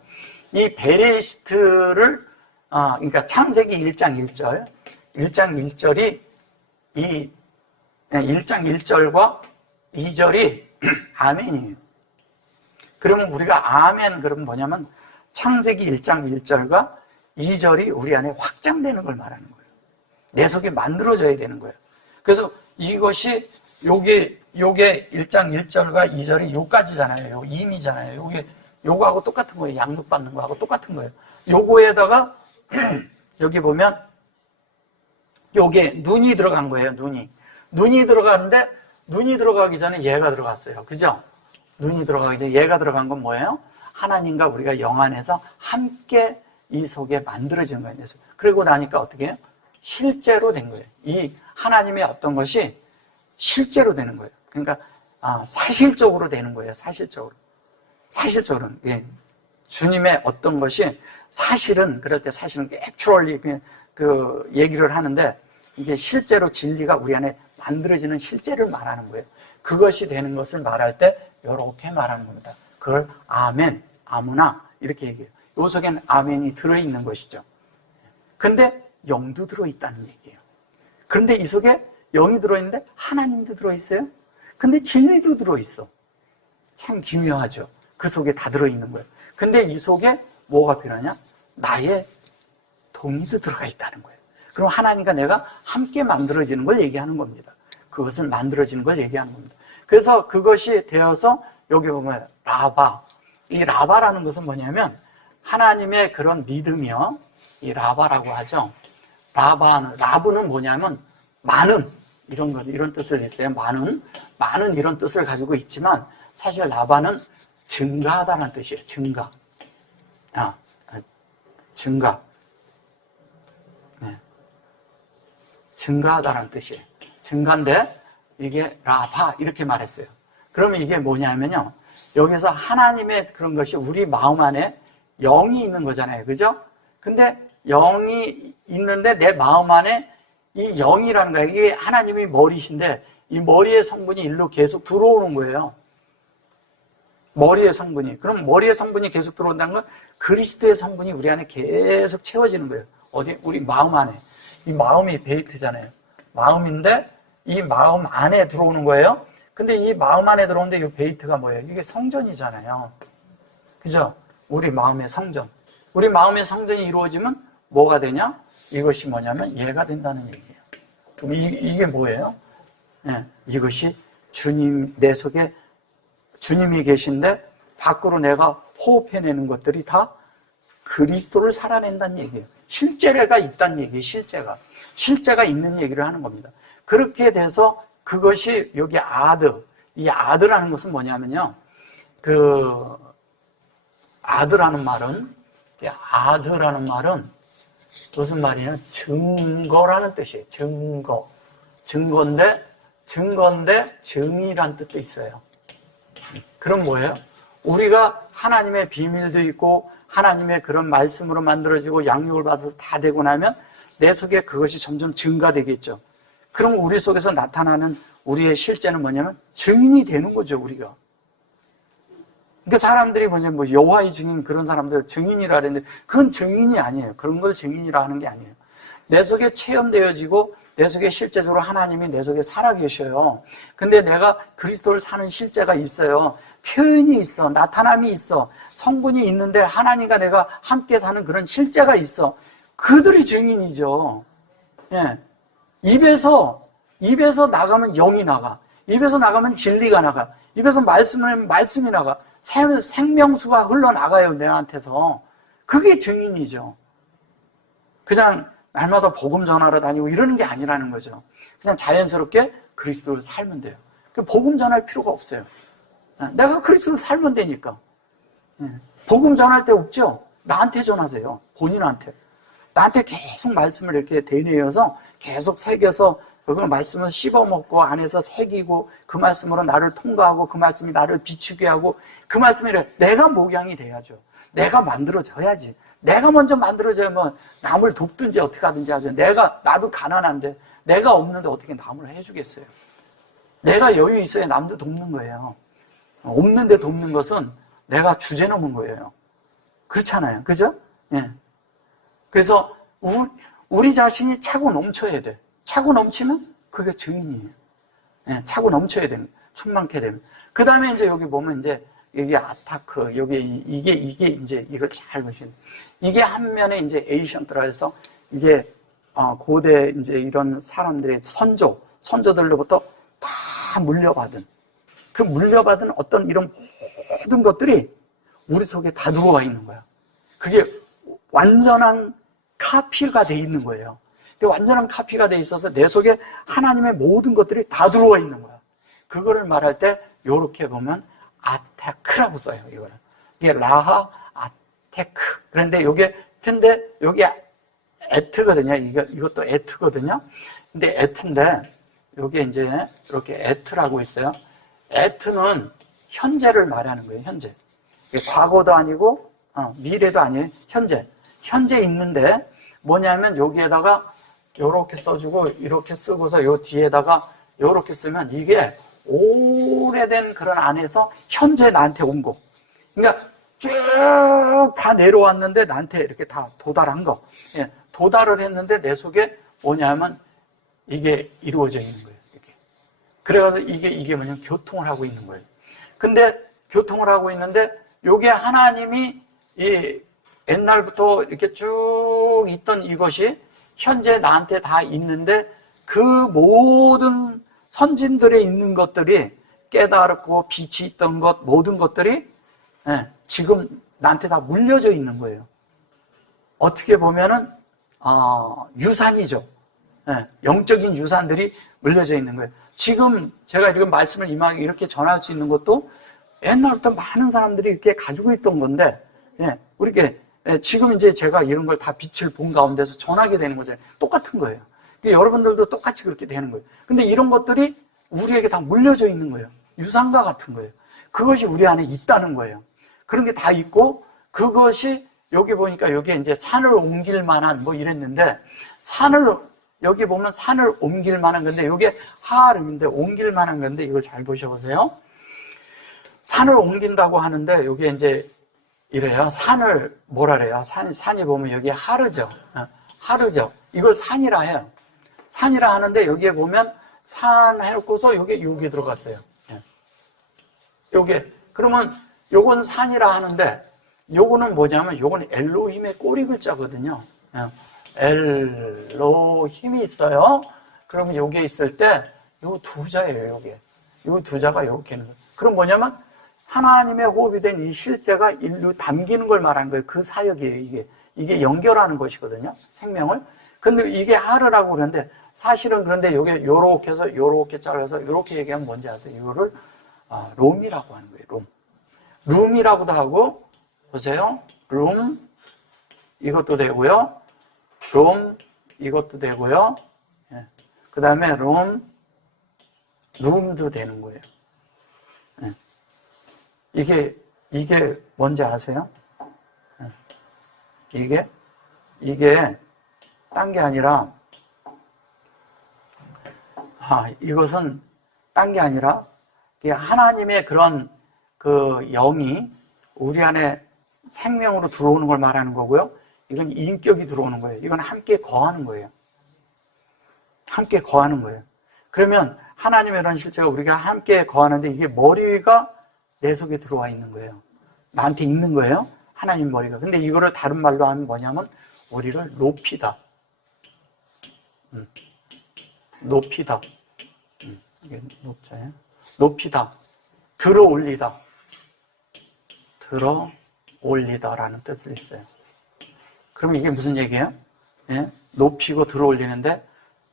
이 베레시트를 그러니까 창세기 1장 1절 1장 1절이 이 1장 1절과 2절이 아멘이에요. 그러면 우리가 아멘 그러면 뭐냐면 창세기 1장 1절과 2절이 우리 안에 확장되는 걸 말하는 거예요. 내 속에 만들어져야 되는 거예요. 그래서 이것이 요게 1장 1절과 2절이 요까지잖아요. 요 임이잖아요. 요게 요거하고 똑같은 거예요. 양육받는 거하고 똑같은 거예요. 요거에다가 여기 보면 요게 눈이 들어간 거예요. 눈이 들어가는데 눈이 들어가기 전에 얘가 들어갔어요. 그죠? 눈이 들어가기 전에 얘가 들어간 건 뭐예요? 하나님과 우리가 영 안에서 함께 이 속에 만들어지는 거예요. 그리고 나니까 어떻게 해요? 실제로 된 거예요. 이 하나님의 어떤 것이 실제로 되는 거예요. 그러니까 사실적으로 되는 거예요. 사실적으로. 예. 주님의 어떤 것이 사실은 그럴 때 사실은 액츄얼리 그 얘기를 하는데 이게 실제로 진리가 우리 안에 만들어지는 실제를 말하는 거예요. 그것이 되는 것을 말할 때 이렇게 말하는 겁니다. 그걸 아멘, 아무나 이렇게 얘기해요. 요 속에는 아멘이 들어있는 것이죠. 근데 영도 들어있다는 얘기예요. 그런데 이 속에 영이 들어있는데 하나님도 들어있어요. 근데 진리도 들어있어. 참 기묘하죠. 그 속에 다 들어있는 거예요. 근데 이 속에 뭐가 필요하냐? 나의 동의도 들어가 있다는 거예요. 그럼 하나님과 내가 함께 만들어지는 걸 얘기하는 겁니다. 그것을 만들어지는 걸 얘기하는 겁니다. 그래서 그것이 되어서 여기 보면 라바. 이 라바라는 것은 뭐냐면 하나님의 그런 믿음이요. 이 라바라고 하죠. 라브는 뭐냐면 많은 이런 뜻을 했어요. 많은 이런 뜻을 가지고 있지만 사실 라바는 증가하다는 뜻이에요. 증가. 네. 증가하다는 뜻이에요. 증가인데 이게 라바 이렇게 말했어요. 그러면 이게 뭐냐면요. 여기서 하나님의 그런 것이 우리 마음 안에 영이 있는 거잖아요. 그죠? 근데 영이 있는데 내 마음 안에 이 영이라는 거예요. 이게 하나님이 머리신데 이 머리의 성분이 일로 계속 들어오는 거예요. 머리의 성분이. 그럼 머리의 성분이 계속 들어온다는 건 그리스도의 성분이 우리 안에 계속 채워지는 거예요. 어디? 우리 마음 안에. 이 마음이 베이트잖아요. 마음인데 이 마음 안에 들어오는 거예요. 근데 이 마음 안에 들어오는데 이 베이트가 뭐예요? 이게 성전이잖아요. 그죠? 우리 마음의 성전. 우리 마음의 성전이 이루어지면 뭐가 되냐? 이것이 뭐냐면 얘가 된다는 얘기예요. 그럼 이게 뭐예요? 네, 이것이 주님, 내 속에 주님이 계신데 밖으로 내가 호흡해내는 것들이 다 그리스도를 살아낸다는 얘기예요. 실제가 있다는 얘기예요. 실제가 있는 얘기를 하는 겁니다. 그렇게 돼서 그것이 여기 이 아드라는 것은 뭐냐면요. 그 아드라는 말은 무슨 말이냐? 증거라는 뜻이에요. 증거인데 증이란 뜻도 있어요. 그럼 뭐예요? 우리가 하나님의 비밀도 있고 하나님의 그런 말씀으로 만들어지고 양육을 받아서 다 되고 나면 내 속에 그것이 점점 증가되겠죠. 그럼 우리 속에서 나타나는 우리의 실제는 뭐냐면 증인이 되는 거죠, 우리가. 그러니까 사람들이 뭐냐면 여호와의 증인 그런 사람들 증인이라 그랬는데 그건 증인이 아니에요. 그런 걸 증인이라 하는 게 아니에요. 내 속에 체험되어지고 내 속에 실제적으로 하나님이 내 속에 살아계셔요. 근데 내가 그리스도를 사는 실제가 있어요. 표현이 있어. 나타남이 있어. 성분이 있는데 하나님과 내가 함께 사는 그런 실제가 있어. 그들이 증인이죠. 예. 입에서 나가면 영이 나가. 입에서 나가면 진리가 나가. 입에서 말씀이 나가. 생명수가 흘러나가요, 내한테서. 그게 증인이죠. 그냥 날마다 복음 전하러 다니고 이러는 게 아니라는 거죠. 그냥 자연스럽게 그리스도를 살면 돼요. 복음 전할 필요가 없어요. 내가 그리스도를 살면 되니까. 복음 전할 때 없죠? 나한테 전하세요. 본인한테. 나한테 계속 말씀을 이렇게 되뇌어서 계속 새겨서 그 말씀을 씹어먹고 안에서 새기고 그 말씀으로 나를 통과하고 그 말씀이 나를 비추게 하고 그 말씀이 내가 목양이 돼야죠. 내가 만들어져야지. 내가 먼저 만들어져야만 남을 돕든지 어떻게 하든지 하죠. 나도 가난한데 내가 없는데 어떻게 남을 해주겠어요. 내가 여유 있어야 남도 돕는 거예요. 없는데 돕는 것은 내가 주제 넘은 거예요. 그렇잖아요. 그죠? 예. 그래서 우리 자신이 차고 넘쳐야 돼. 차고 넘치면 그게 증인이에요. 예, 차고 넘쳐야 됩니다. 충만케 되면. 그 다음에 이제 여기 보면 이제 여기 아타크, 여기 이게 이제 이걸 잘 보시면 이게 한 면에 이제 에이션트라 해서 이게 고대 이제 이런 사람들의 선조들로부터 다 물려받은 그 물려받은 어떤 이런 모든 것들이 우리 속에 다 들어와 있는 거야. 그게 완전한 카피가 돼 있는 거예요. 완전한 카피가 돼 있어서 내 속에 하나님의 모든 것들이 다 들어와 있는 거야. 그거를 말할 때 이렇게 보면 아테크라고 써요. 이거는 이게 라하 아테크. 그런데 근데 여기 에트거든요. 이것도 에트거든요. 근데 에트인데 여기 이제 이렇게 에트라고 있어요. 에트는 현재를 말하는 거예요. 현재. 과거도 아니고 미래도 아니에요. 현재 있는데 뭐냐면 여기에다가 이렇게 써주고 이렇게 쓰고서 요 뒤에다가 이렇게 쓰면 이게 오래된 그런 안에서 현재 나한테 온 거. 그러니까 쭉 다 내려왔는데 나한테 이렇게 다 도달한 거. 예, 도달을 했는데 내 속에 뭐냐면 이게 이루어져 있는 거예요. 이렇게. 그래서 이게 뭐냐면 교통을 하고 있는 거예요. 근데 교통을 하고 있는데 요게 하나님이 이 옛날부터 이렇게 쭉 있던 이것이 현재 나한테 다 있는데 그 모든 선진들에 있는 것들이 깨달았고 빛이 있던 것 모든 것들이 지금 나한테 다 물려져 있는 거예요. 어떻게 보면은 유산이죠. 영적인 유산들이 물려져 있는 거예요. 지금 제가 이런 말씀을 이렇게 전할 수 있는 것도 옛날부터 많은 사람들이 이렇게 가지고 있던 건데 우리게 지금 이제 제가 이런 걸 다 빛을 본 가운데서 전하게 되는 거잖아요. 똑같은 거예요. 여러분들도 똑같이 그렇게 되는 거예요. 근데 이런 것들이 우리에게 다 물려져 있는 거예요. 유산과 같은 거예요. 그것이 우리 안에 있다는 거예요. 그런 게 다 있고 그것이 여기 보니까 여기에 이제 산을 옮길 만한 뭐 이랬는데 여기 보면 산을 옮길 만한 건데 이게 하름인데 옮길 만한 건데 이걸 잘 보셔보세요. 산을 옮긴다고 하는데 여기 이제 이래요. 산을 뭐라 그래요? 산이 보면 여기 하르죠. 하르죠. 이걸 산이라 해요. 산이라 하는데 여기에 보면 산 해놓고서 여기 들어갔어요. 요게 그러면 요건 산이라 하는데 요거는 뭐냐면 요건 엘로힘의 꼬리 글자거든요. 엘로힘이 있어요. 그러면 요게 있을 때 요 두 자예요. 요 두 자가 요렇게 있는 거예요. 그럼 뭐냐면 하나님의 호흡이 된 이 실제가 인류 담기는 걸 말하는 거예요. 그 사역이에요. 이게 연결하는 것이거든요. 생명을. 근데 이게 하르라고 그러는데 사실은 그런데 요게 요렇게 해서 요렇게 잘라서 요렇게 얘기하면 뭔지 아세요? 이거를 롬이라고 하는 거예요. 룸이라고도 하고 보세요. 룸 이것도 되고요. 롬 이것도 되고요. 그 다음에 룸도 되는 거예요. 이게 뭔지 아세요? 이게 딴 게 아니라 이것은 딴 게 아니라 하나님의 그런 그 영이 우리 안에 생명으로 들어오는 걸 말하는 거고요. 이건 인격이 들어오는 거예요. 이건 함께 거하는 거예요. 함께 거하는 거예요. 그러면 하나님의 이런 실제가 우리가 함께 거하는데 이게 머리가 내 속에 들어와 있는 거예요. 나한테 있는 거예요. 하나님 머리가. 근데 이거를 다른 말로 하면 뭐냐면 우리를 높이다. 높이다. 이게 높자예요. 높이다. 들어 올리다. 들어 올리다라는 뜻을 있어요. 그럼 이게 무슨 얘기예요? 예? 높이고 들어올리는데,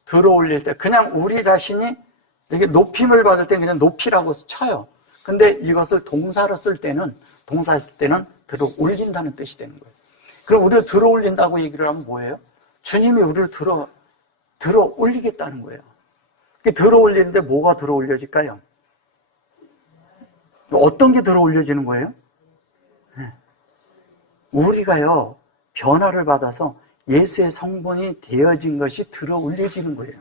들어올릴 때 그냥 우리 자신이 이렇게 높임을 받을 때 그냥 높이라고 쳐요. 근데 이것을 동사로 쓸 때는 들어올린다는 뜻이 되는 거예요. 그럼 우리를 들어올린다고 얘기를 하면 뭐예요? 주님이 우리를 들어올리겠다는 거예요. 들어올리는데 뭐가 들어올려질까요? 어떤 게 들어올려지는 거예요? 우리가요, 변화를 받아서 예수의 성분이 되어진 것이 들어올려지는 거예요.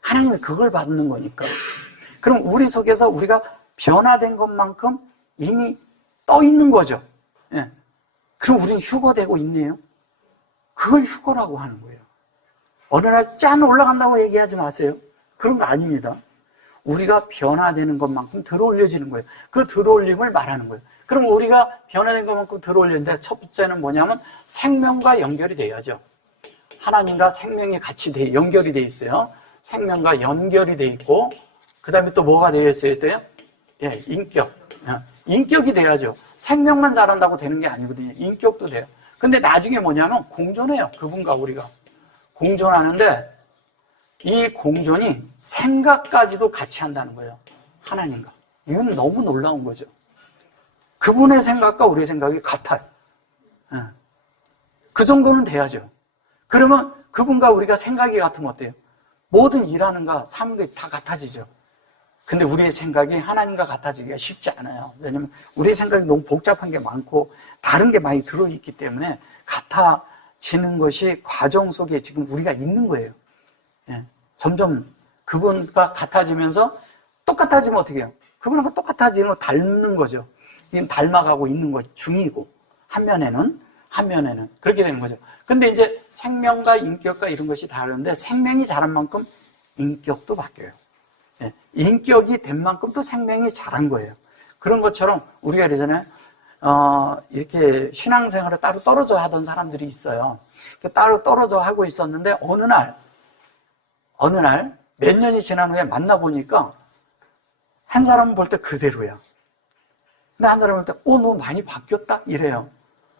하나님이 그걸 받는 거니까. 그럼 우리 속에서 우리가 변화된 것만큼 이미 떠 있는 거죠. 예. 그럼 우리는 휴거되고 있네요. 그걸 휴거라고 하는 거예요. 어느 날 짠 올라간다고 얘기하지 마세요. 그런 거 아닙니다. 우리가 변화되는 것만큼 들어올려지는 거예요. 그 들어올림을 말하는 거예요. 그럼 우리가 변화된 것만큼 들어올리는데 첫 번째는 뭐냐면 생명과 연결이 돼야죠. 하나님과 생명이 같이 연결이 돼 있어요. 생명과 연결이 돼 있고, 그 다음에 또 뭐가 되어 있어야 돼요? 예, 인격. 인격이 돼야죠. 생명만 잘한다고 되는 게 아니거든요. 인격도 돼요. 근데 나중에 뭐냐면 공존해요. 그분과 우리가. 공존하는데 이 공존이 생각까지도 같이 한다는 거예요. 하나님과. 이건 너무 놀라운 거죠. 그분의 생각과 우리의 생각이 같아요. 그 정도는 돼야죠. 그러면 그분과 우리가 생각이 같으면 어때요? 모든 일하는 거, 사는 게 다 같아지죠. 근데 우리의 생각이 하나님과 같아지기가 쉽지 않아요. 왜냐면 우리의 생각이 너무 복잡한 게 많고 다른 게 많이 들어있기 때문에 같아지는 것이 과정 속에 지금 우리가 있는 거예요. 예. 점점 그분과 같아지면서 똑같아지면 어떻게 해요? 그분과 똑같아지는 거 닮는 거죠. 이건 닮아가고 있는 것 중이고 한면에는 그렇게 되는 거죠. 근데 이제 생명과 인격과 이런 것이 다른데 생명이 자란 만큼 인격도 바뀌어요. 예. 인격이 된 만큼 또 생명이 자란 거예요. 그런 것처럼 우리가 이러잖아요. 이렇게 신앙생활을 따로 떨어져 하던 사람들이 있어요. 따로 떨어져 하고 있었는데 어느 날 몇 년이 지난 후에 만나보니까 한 사람은 볼 때 그대로야. 근데 한 사람은 볼 때 너 많이 바뀌었다? 이래요.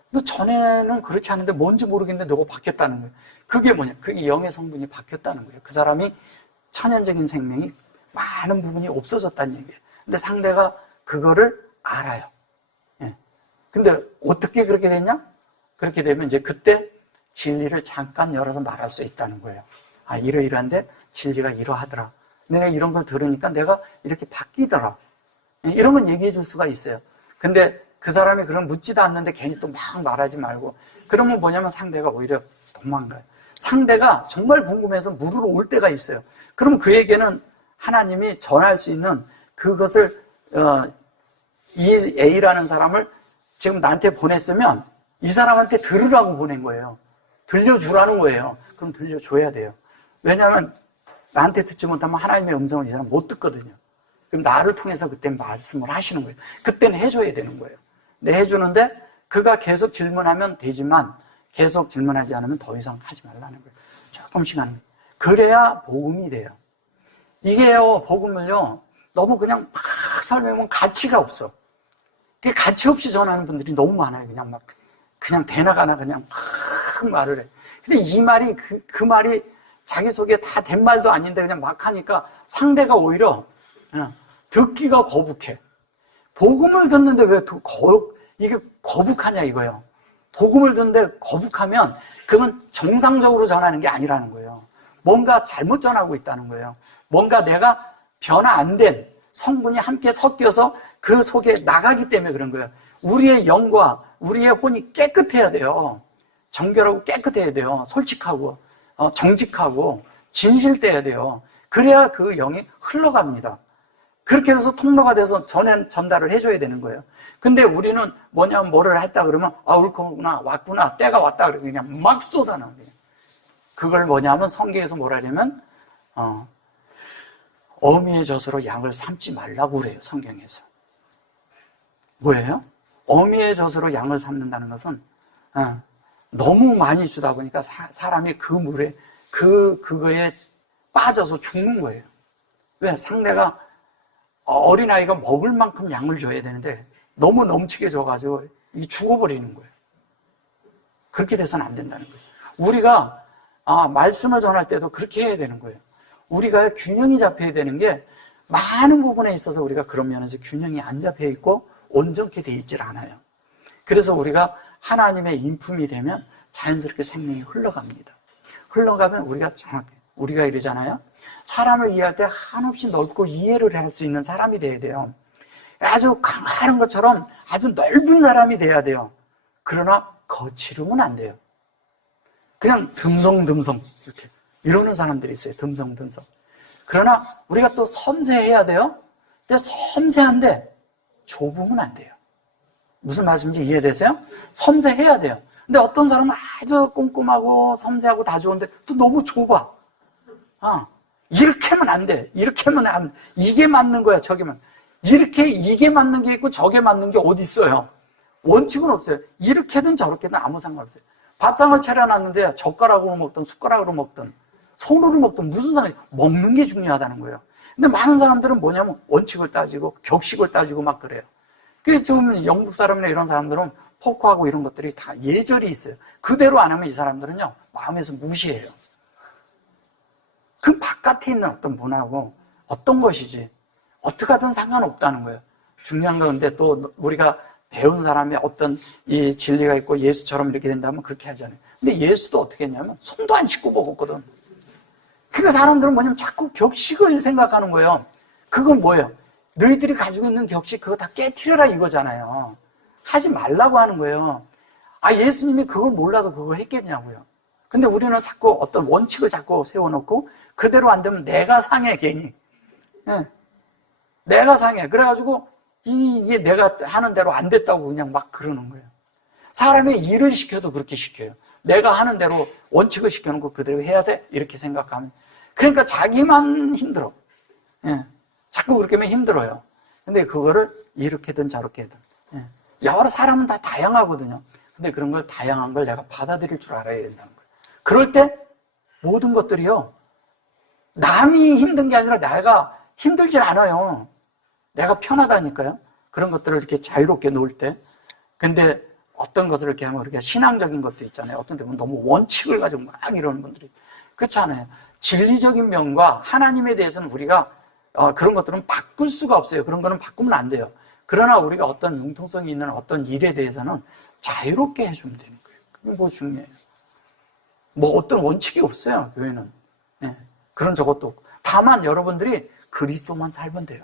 너 전에는 그렇지 않은데 뭔지 모르겠는데 너가 바뀌었다는 거예요. 그게 뭐냐? 그게 영의 성분이 바뀌었다는 거예요. 그 사람이 천연적인 생명이 많은 부분이 없어졌다는 얘기예요. 근데 상대가 그거를 알아요. 예. 근데 어떻게 그렇게 됐냐? 그렇게 되면 이제 그때 진리를 잠깐 열어서 말할 수 있다는 거예요. 아, 이러이러한데 진리가 이러하더라. 내가 이런 걸 들으니까 내가 이렇게 바뀌더라. 이런 건 얘기해 줄 수가 있어요. 근데 그 사람이 그럼 묻지도 않는데 괜히 또 막 말하지 말고 그러면 뭐냐면 상대가 오히려 도망가요. 상대가 정말 궁금해서 물으러 올 때가 있어요. 그럼 그에게는 하나님이 전할 수 있는 그것을 이 A라는 사람을 지금 나한테 보냈으면 이 사람한테 들으라고 보낸 거예요. 들려주라는 거예요. 그럼 들려줘야 돼요. 왜냐하면 나한테 듣지 못하면 하나님의 음성을 이 사람 못 듣거든요. 그럼 나를 통해서 그때 말씀을 하시는 거예요. 그때는 해줘야 되는 거예요. 근데 해주는데 그가 계속 질문하면 되지만 계속 질문하지 않으면 더 이상 하지 말라는 거예요. 조금씩 하는 거예요. 그래야 복음이 돼요. 이게요, 복음을요, 너무 그냥 막 설명하면 가치가 없어. 그 가치 없이 전하는 분들이 너무 많아요. 그냥 대나가나 그냥 막 말을 해. 근데 이 말이, 그 말이 자기 속에 다 된 말도 아닌데 그냥 막 하니까 상대가 오히려 듣기가 거북해. 복음을 듣는데 왜 이게 거북하냐 이거예요. 복음을 듣는데 거북하면 그건 정상적으로 전하는 게 아니라는 거예요. 뭔가 잘못 전하고 있다는 거예요. 뭔가 내가 변화 안 된 성분이 함께 섞여서 그 속에 나가기 때문에 그런 거예요. 우리의 영과 우리의 혼이 깨끗해야 돼요. 정결하고 깨끗해야 돼요. 솔직하고 정직하고 진실돼야 돼요. 그래야 그 영이 흘러갑니다. 그렇게 해서 통로가 돼서 전달을 해줘야 되는 거예요. 근데 우리는 뭐냐면 뭐를 했다 그러면 옳구나 왔구나 때가 왔다 그러고 그냥 막 쏟아내는 거예요. 그걸 뭐냐면 성경에서 뭐라 하냐면 어미의 젖으로 양을 삶지 말라고 그래요. 성경에서. 뭐예요? 어미의 젖으로 양을 삶는다는 것은 너무 많이 주다 보니까 사람이 그 물에 그거에 빠져서 죽는 거예요. 왜? 상대가 어린아이가 먹을 만큼 양을 줘야 되는데 너무 넘치게 줘가지고 이게 죽어버리는 거예요. 그렇게 돼서는 안 된다는 거예요. 우리가 말씀을 전할 때도 그렇게 해야 되는 거예요. 우리가 균형이 잡혀야 되는 게 많은 부분에 있어서 우리가 그런 면에서 균형이 안 잡혀 있고 온전케 돼 있질 않아요. 그래서 우리가 하나님의 인품이 되면 자연스럽게 생명이 흘러갑니다. 흘러가면 우리가 정확해. 우리가 이러잖아요. 사람을 이해할 때 한없이 넓고 이해를 할 수 있는 사람이 돼야 돼요. 아주 강한 것처럼 아주 넓은 사람이 돼야 돼요. 그러나 거칠으면 안 돼요. 그냥 듬성듬성 이렇게 이러는 사람들이 있어요. 듬성듬성. 그러나 우리가 또 섬세해야 돼요. 근데 섬세한데 좁으면 안 돼요. 무슨 말씀인지 이해되세요? 섬세해야 돼요. 근데 어떤 사람은 아주 꼼꼼하고 섬세하고 다 좋은데 또 너무 좁아. 이렇게 하면 안 돼. 이렇게 하면 안 돼. 이게 맞는 거야, 저게만. 이게 맞는 게 있고 저게 맞는 게 어디 있어요? 원칙은 없어요. 이렇게든 저렇게든 아무 상관없어요. 밥상을 차려놨는데 젓가락으로 먹든 숟가락으로 먹든 손으로 먹든 무슨 상관이 먹는 게 중요하다는 거예요. 근데 많은 사람들은 뭐냐면 원칙을 따지고 격식을 따지고 막 그래요. 그래서 지금 영국 사람이나 이런 사람들은 포크하고 이런 것들이 다 예절이 있어요. 그대로 안 하면 이 사람들은요 마음에서 무시해요. 그 바깥에 있는 어떤 문화고 어떤 것이지 어떻게 하든 상관없다는 거예요. 중요한 건 근데 또 우리가 배운 사람이 어떤 이 진리가 있고 예수처럼 이렇게 된다면 그렇게 하잖아요. 근데 예수도 어떻게 했냐면 손도 안 씻고 먹었거든. 그러니까 사람들은 뭐냐면 자꾸 격식을 생각하는 거예요. 그건 뭐예요? 너희들이 가지고 있는 격식 그거 다 깨트려라 이거잖아요. 하지 말라고 하는 거예요. 예수님이 그걸 몰라서 그걸 했겠냐고요. 근데 우리는 자꾸 어떤 원칙을 자꾸 세워놓고 그대로 안 되면 내가 상해 괜히. 내가 상해. 그래가지고 이게 내가 하는 대로 안 됐다고 그냥 막 그러는 거예요. 사람의 일을 시켜도 그렇게 시켜요. 내가 하는 대로 원칙을 시켜놓고 그대로 해야 돼 이렇게 생각하면 그러니까 자기만 힘들어. 자꾸 그렇게 하면 힘들어요. 근데 그거를 이렇게든 저렇게든 여러 사람은 다 다양하거든요. 근데 그런 걸 다양한 걸 내가 받아들일 줄 알아야 된다는 거예요. 그럴 때 모든 것들이요 남이 힘든 게 아니라 내가 힘들질 않아요. 내가 편하다니까요. 그런 것들을 이렇게 자유롭게 놓을 때. 근데 어떤 것을 이렇게 하면 우리가 신앙적인 것도 있잖아요. 어떤 때는 너무 원칙을 가지고 막 이러는 분들이. 그렇지 않아요. 진리적인 면과 하나님에 대해서는 우리가 그런 것들은 바꿀 수가 없어요. 그런 거는 바꾸면 안 돼요. 그러나 우리가 어떤 융통성이 있는 어떤 일에 대해서는 자유롭게 해주면 되는 거예요. 그게 뭐 중요해요. 뭐 어떤 원칙이 없어요. 교회는. 그런 저것도 없고. 다만 여러분들이 그리스도만 살면 돼요.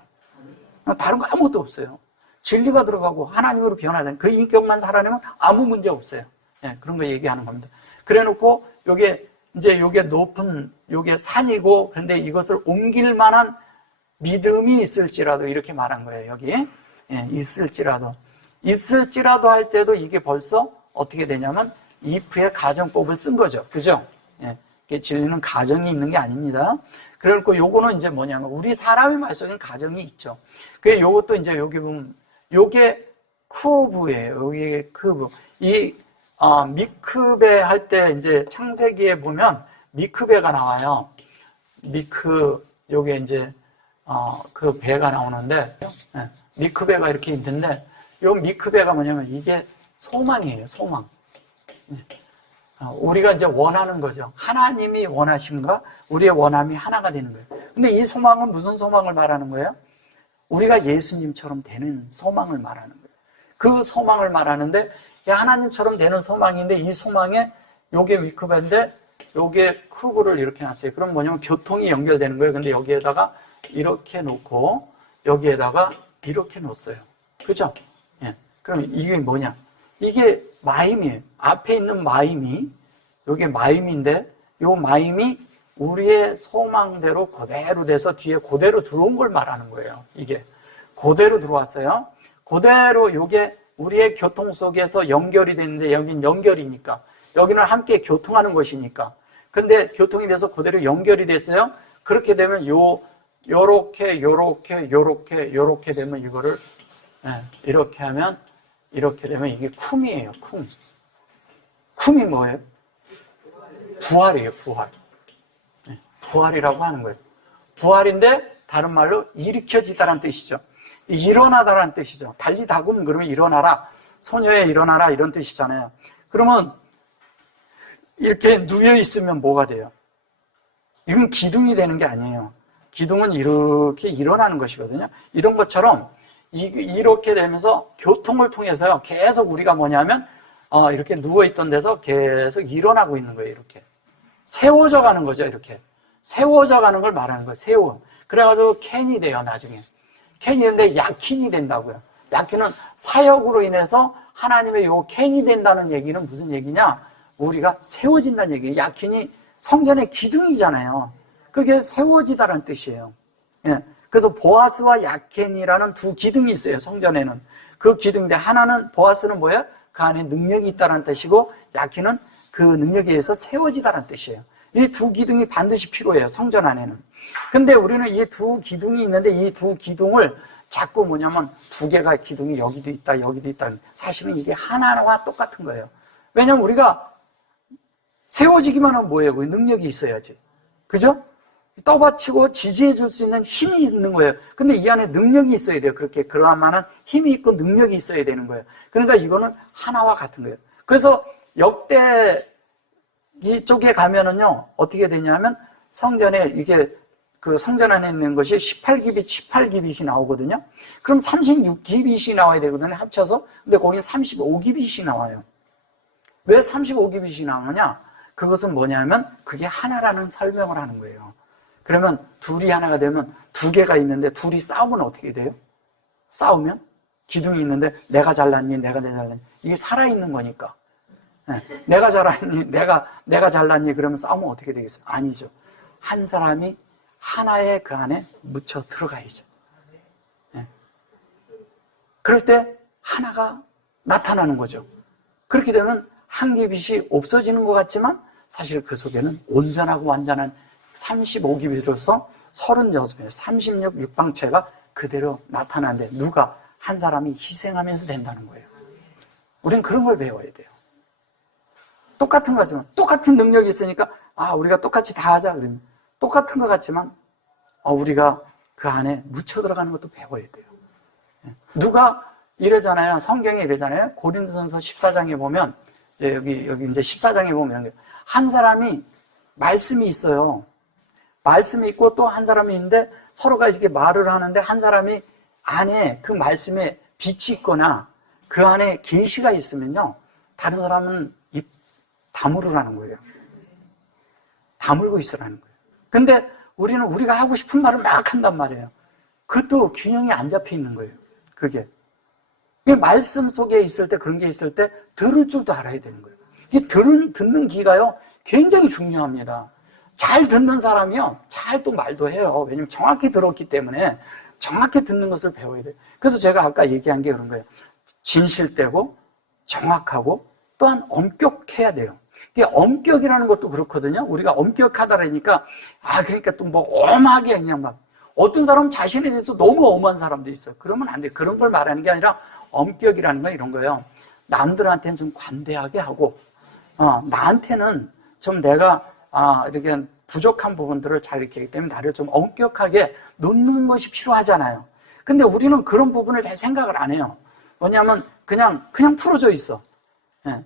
다른 거 아무것도 없어요. 진리가 들어가고 하나님으로 변화된 그 인격만 살아내면 아무 문제 없어요. 그런 거 얘기하는 겁니다. 그래 놓고 요게 높은 요게 산이고 그런데 이것을 옮길 만한 믿음이 있을지라도 이렇게 말한 거예요. 여기 있을지라도 할 때도 이게 벌써 어떻게 되냐면 if의 가정법을 쓴 거죠. 그죠? 진리는 가정이 있는 게 아닙니다. 그래놓고 요거는 이제 뭐냐면 우리 사람의 말속에는 가정이 있죠. 그게 요것도 이제 여기 보면 요게 크브예요. 여기 크브. 이 미크베 할 때 이제 창세기에 보면 미크베가 나와요. 요게 이제 그 배가 나오는데 미크베가 이렇게 있는데 요 미크베가 뭐냐면 이게 소망이에요. 소망. 우리가 이제 원하는 거죠. 하나님이 원하심과 우리의 원함이 하나가 되는 거예요. 근데 이 소망은 무슨 소망을 말하는 거예요? 우리가 예수님처럼 되는 소망을 말하는 거예요. 그 소망을 말하는데 하나님처럼 되는 소망인데 이 소망에 요게 위크베인데 요게 크브를 이렇게 놨어요. 그럼 뭐냐면 교통이 연결되는 거예요. 근데 여기에다가 이렇게 놓고 여기에다가 이렇게 놓았어요. 그죠? 그럼 이게 뭐냐? 이게 마임이에요. 앞에 있는 마임이, 이게 마임인데, 요 마임이 우리의 소망대로 그대로 돼서 뒤에 그대로 들어온 걸 말하는 거예요. 이게. 그대로 들어왔어요. 그대로 요게 우리의 교통 속에서 연결이 됐는데, 여긴 연결이니까. 여기는 함께 교통하는 것이니까. 근데 교통이 돼서 그대로 연결이 됐어요. 그렇게 되면 요렇게 되면 이거를, 이렇게 하면, 이렇게 되면 이게 쿰이에요, 쿰. 쿰이 뭐예요? 부활이에요, 부활. 부활이라고 하는 거예요. 부활인데, 다른 말로 일으켜지다라는 뜻이죠. 일어나다라는 뜻이죠. 달리다굼 그러면 일어나라. 소녀에 일어나라 이런 뜻이잖아요. 그러면 이렇게 누워 있으면 뭐가 돼요? 이건 기둥이 되는 게 아니에요. 기둥은 이렇게 일어나는 것이거든요. 이런 것처럼 이렇게 되면서 교통을 통해서요, 계속 우리가 뭐냐면 이렇게 누워있던 데서 계속 일어나고 있는 거예요. 이렇게 세워져 가는 거죠. 이렇게 세워져 가는 걸 말하는 거예요. 그래가지고 캔이 돼요. 나중에 캔이 되는데 약킨이 된다고요. 약킨은 사역으로 인해서 하나님의 요 캔이 된다는 얘기는 무슨 얘기냐? 우리가 세워진다는 얘기예요. 약킨이 성전의 기둥이잖아요. 그게 세워지다라는 뜻이에요. 예. 그래서 보아스와 약켄이라는 두 기둥이 있어요. 성전에는. 그 기둥인데 하나는 보아스는 뭐예요? 그 안에 능력이 있다는 뜻이고 약켄은 그 능력에 의해서 세워지다라는 뜻이에요. 이 두 기둥이 반드시 필요해요. 성전 안에는. 근데 우리는 이 두 기둥이 있는데 이 두 기둥을 자꾸 뭐냐면 두 개가 기둥이 여기도 있다 여기도 있다. 사실은 이게 하나와 똑같은 거예요. 왜냐면 우리가 세워지기만 하면 뭐예요? 그 능력이 있어야지. 그죠? 떠받치고 지지해 줄 수 있는 힘이 있는 거예요. 근데 이 안에 능력이 있어야 돼요. 그렇게 그러한 만한 힘이 있고 능력이 있어야 되는 거예요. 그러니까 이거는 하나와 같은 거예요. 그래서 역대 이쪽에 가면은요, 어떻게 되냐면 성전에 이게 그 성전 안에 있는 것이 18기빗이 나오거든요. 그럼 36기빗이 나와야 되거든요. 합쳐서. 근데 거기는 35기빗이 나와요. 왜 35기빗이 나오느냐? 그것은 뭐냐면 그게 하나라는 설명을 하는 거예요. 그러면 둘이 하나가 되면 두 개가 있는데 둘이 싸우면 어떻게 돼요? 싸우면 기둥이 있는데 내가 잘났니 내가 잘났니 이게 살아있는 거니까. 네. 내가 잘났니 내가 잘났니 그러면 싸우면 어떻게 되겠어요? 아니죠. 한 사람이 하나의 그 안에 묻혀 들어가야죠. 네. 그럴 때 하나가 나타나는 거죠. 그렇게 되면 한 기빗이 없어지는 것 같지만 사실 그 속에는 온전하고 완전한 35기빗으로서 36배, 36 육방체가 그대로 나타나는데 누가 한 사람이 희생하면서 된다는 거예요. 우리는 그런 걸 배워야 돼요. 똑같은 거지만 똑같은 능력이 있으니까 우리가 똑같이 다 하자 그러면 똑같은 것 같지만 우리가 그 안에 묻혀 들어가는 것도 배워야 돼요. 누가 이러잖아요. 성경에 이러잖아요. 고린도전서 14장에 보면 여기 이제 14장에 보면 한 사람이 말씀이 있어요. 말씀이 있고 또 한 사람이 있는데 서로가 이렇게 말을 하는데 한 사람이 안에 그 말씀에 빛이 있거나 그 안에 계시가 있으면요. 다른 사람은 입 다물으라는 거예요. 다물고 있으라는 거예요. 근데 우리는 우리가 하고 싶은 말을 막 한단 말이에요. 그것도 균형이 안 잡혀 있는 거예요. 그게. 말씀 속에 있을 때 그런 게 있을 때 들을 줄도 알아야 되는 거예요. 이 듣는 귀가요. 굉장히 중요합니다. 잘 듣는 사람이요. 잘 또 말도 해요. 왜냐면 정확히 들었기 때문에 정확히 듣는 것을 배워야 돼요. 그래서 제가 아까 얘기한 게 그런 거예요. 진실되고 정확하고 또한 엄격해야 돼요. 이게 엄격이라는 것도 그렇거든요. 우리가 엄격하다라니까 그러니까 또 뭐 엄하게 그냥 막 어떤 사람은 자신에 대해서 너무 엄한 사람도 있어요. 그러면 안 돼요. 그런 걸 말하는 게 아니라 엄격이라는 건 이런 거예요. 남들한테는 좀 관대하게 하고 나한테는 좀 내가 이렇게 부족한 부분들을 잘 이렇게 하기 때문에 나를 좀 엄격하게 놓는 것이 필요하잖아요. 근데 우리는 그런 부분을 잘 생각을 안 해요. 뭐냐면 그냥 풀어져 있어. 예.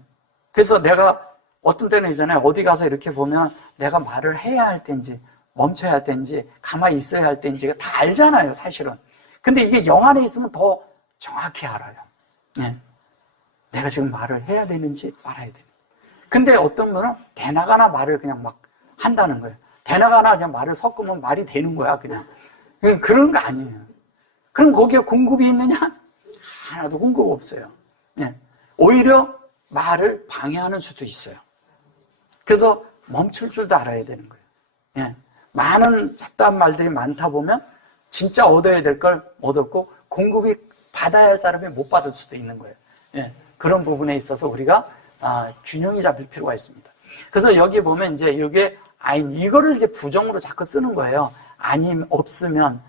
그래서 내가 어떤 때는 있잖아요. 어디 가서 이렇게 보면 내가 말을 해야 할 때인지 멈춰야 할 때인지 가만히 있어야 할 때인지가 다 알잖아요. 사실은. 근데 이게 영 안에 있으면 더 정확히 알아요. 예. 내가 지금 말을 해야 되는지 말아야 되는지. 근데 어떤 분은 대나가나 말을 그냥 막 한다는 거예요. 대나가나 그냥 말을 섞으면 말이 되는 거야, 그냥. 그런 거 아니에요. 그럼 거기에 공급이 있느냐? 하나도 공급 없어요. 예. 오히려 말을 방해하는 수도 있어요. 그래서 멈출 줄도 알아야 되는 거예요. 예. 많은 잡다한 말들이 많다 보면 진짜 얻어야 될 걸 못 얻고 공급이 받아야 할 사람이 못 받을 수도 있는 거예요. 예. 그런 부분에 있어서 우리가 균형이 잡힐 필요가 있습니다. 그래서 여기 보면 이제 이게 이거를 이제 부정으로 자꾸 쓰는 거예요. 아님, 없으면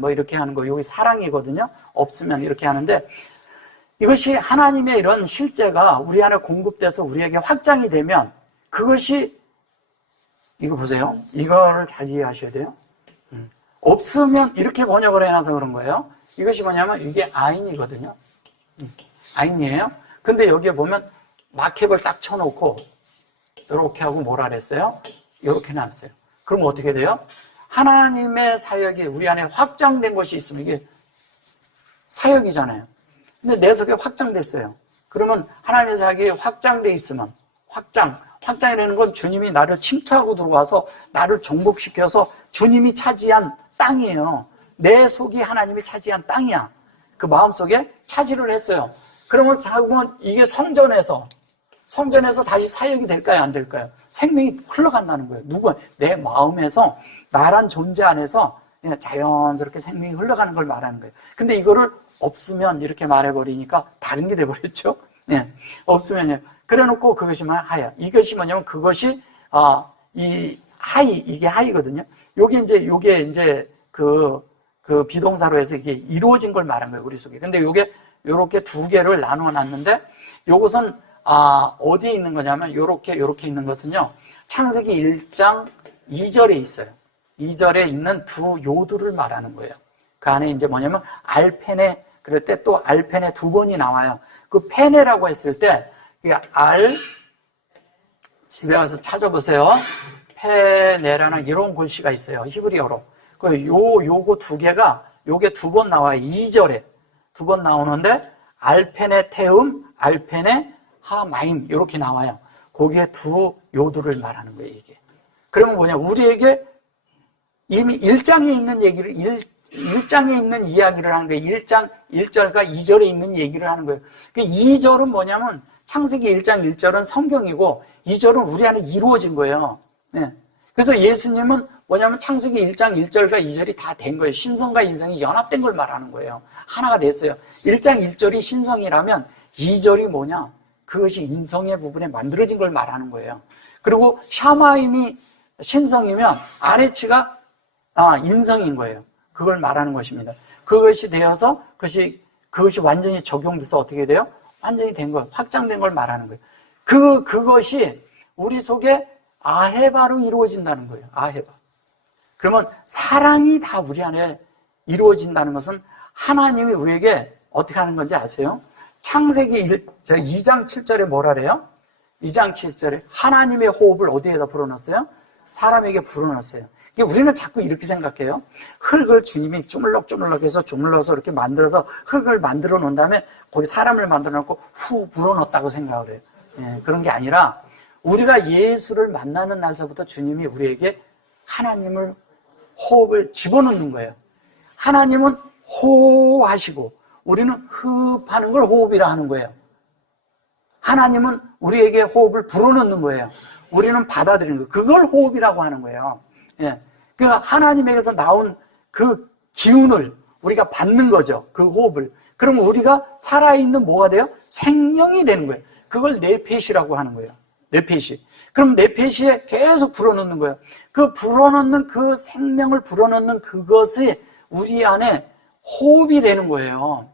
뭐 이렇게 하는 거. 여기 사랑이거든요. 없으면 이렇게 하는데 이것이 하나님의 이런 실제가 우리 안에 공급돼서 우리에게 확장이 되면 그것이 이거 보세요. 이거를 잘 이해하셔야 돼요. 없으면 이렇게 번역을 해놔서 그런 거예요. 이것이 뭐냐면 이게 아인이거든요. 아인이에요. 근데 여기에 보면 마켓을 딱 쳐놓고 이렇게 하고 뭐라 그랬어요? 이렇게 나왔어요. 그럼 어떻게 돼요? 하나님의 사역이 우리 안에 확장된 것이 있으면 이게 사역이잖아요. 근데 내 속에 확장됐어요. 그러면 하나님의 사역이 확장돼 있으면 확장이라는 건 주님이 나를 침투하고 들어와서 나를 정복시켜서 주님이 차지한 땅이에요. 내 속이 하나님이 차지한 땅이야. 그 마음속에 차지를 했어요. 그러면 이게 성전에서 다시 사역이 될까요? 안 될까요? 생명이 흘러간다는 거예요. 내 마음에서 나란 존재 안에서 그냥 자연스럽게 생명이 흘러가는 걸 말하는 거예요. 근데 이거를 없으면 이렇게 말해버리니까 다른 게 돼버렸죠. 네. 없으면요. 그래 놓고 그것이 하야. 이것이 뭐냐면 그것이, 이게 하이거든요. 요게 이제 그 비동사로 해서 이게 이루어진 걸 말한 거예요, 우리 속에. 근데 요게 요렇게 두 개를 나누어 놨는데 요것은, 어디에 있는 거냐면 요렇게 있는 것은요, 창세기 1장 2절에 있어요. 2절에 있는 두 요두를 말하는 거예요. 그 안에 이제 뭐냐면 알페네, 그럴 때 또 알페네 두 번이 나와요. 그 페네라고 했을 때, 집에 와서 찾아보세요. 페네라는 이런 글씨가 있어요. 히브리어로. 요거 두 개가, 요게 두 번 나와요. 2절에. 두 번 나오는데, 알페네 태음, 알페네 하마임, 이렇게 나와요. 거기에 두 요두를 말하는 거예요, 이게. 그러면 뭐냐, 우리에게 이미 1장에 있는 얘기를, 1장에 있는 이야기를 하는 거예요. 1장 1절과 2절에 있는 얘기를 하는 거예요. 그 2절은 뭐냐면 창세기 1장 1절은 성경이고 2절은 우리 안에 이루어진 거예요. 네. 그래서 예수님은 뭐냐면 창세기 1장 1절과 2절이 다 된 거예요. 신성과 인성이 연합된 걸 말하는 거예요. 하나가 됐어요. 1장 1절이 신성이라면 2절이 뭐냐? 그것이 인성의 부분에 만들어진 걸 말하는 거예요. 그리고 샤마임이 신성이면 아레치가 인성인 거예요. 그걸 말하는 것입니다. 그것이 되어서 그것이 완전히 적용돼서 어떻게 돼요? 완전히 된 거, 확장된 걸 말하는 거예요. 그것이 우리 속에 아헤바로 이루어진다는 거예요. 아헤바. 그러면 사랑이 다 우리 안에 이루어진다는 것은 하나님이 우리에게 어떻게 하는 건지 아세요? 창세기 2장 7절에 뭐라 그래요? 2장 7절에 하나님의 호흡을 어디에다 불어넣었어요? 사람에게 불어넣었어요. 우리는 자꾸 이렇게 생각해요. 흙을 주님이 주물럭주물럭해서 주물러서 이렇게 만들어서 흙을 만들어 놓은 다음에 거기 사람을 만들어 놓고 후 불어넣었다고 생각을 해요. 예, 그런 게 아니라 우리가 예수를 만나는 날서부터 주님이 우리에게 하나님을 호흡을 집어넣는 거예요. 하나님은 호하시고 우리는 흡하는 걸 호흡이라 하는 거예요. 하나님은 우리에게 호흡을 불어넣는 거예요. 우리는 받아들이는 거예요. 그걸 호흡이라고 하는 거예요. 예. 그러니까 하나님에게서 나온 그 기운을 우리가 받는 거죠. 그 호흡을. 그러면 우리가 살아있는 뭐가 돼요? 생명이 되는 거예요. 그걸 네페시라고 하는 거예요. 네페시. 그럼 네페시에 계속 불어넣는 거예요. 그 불어넣는 그 생명을 불어넣는 그것이 우리 안에 호흡이 되는 거예요.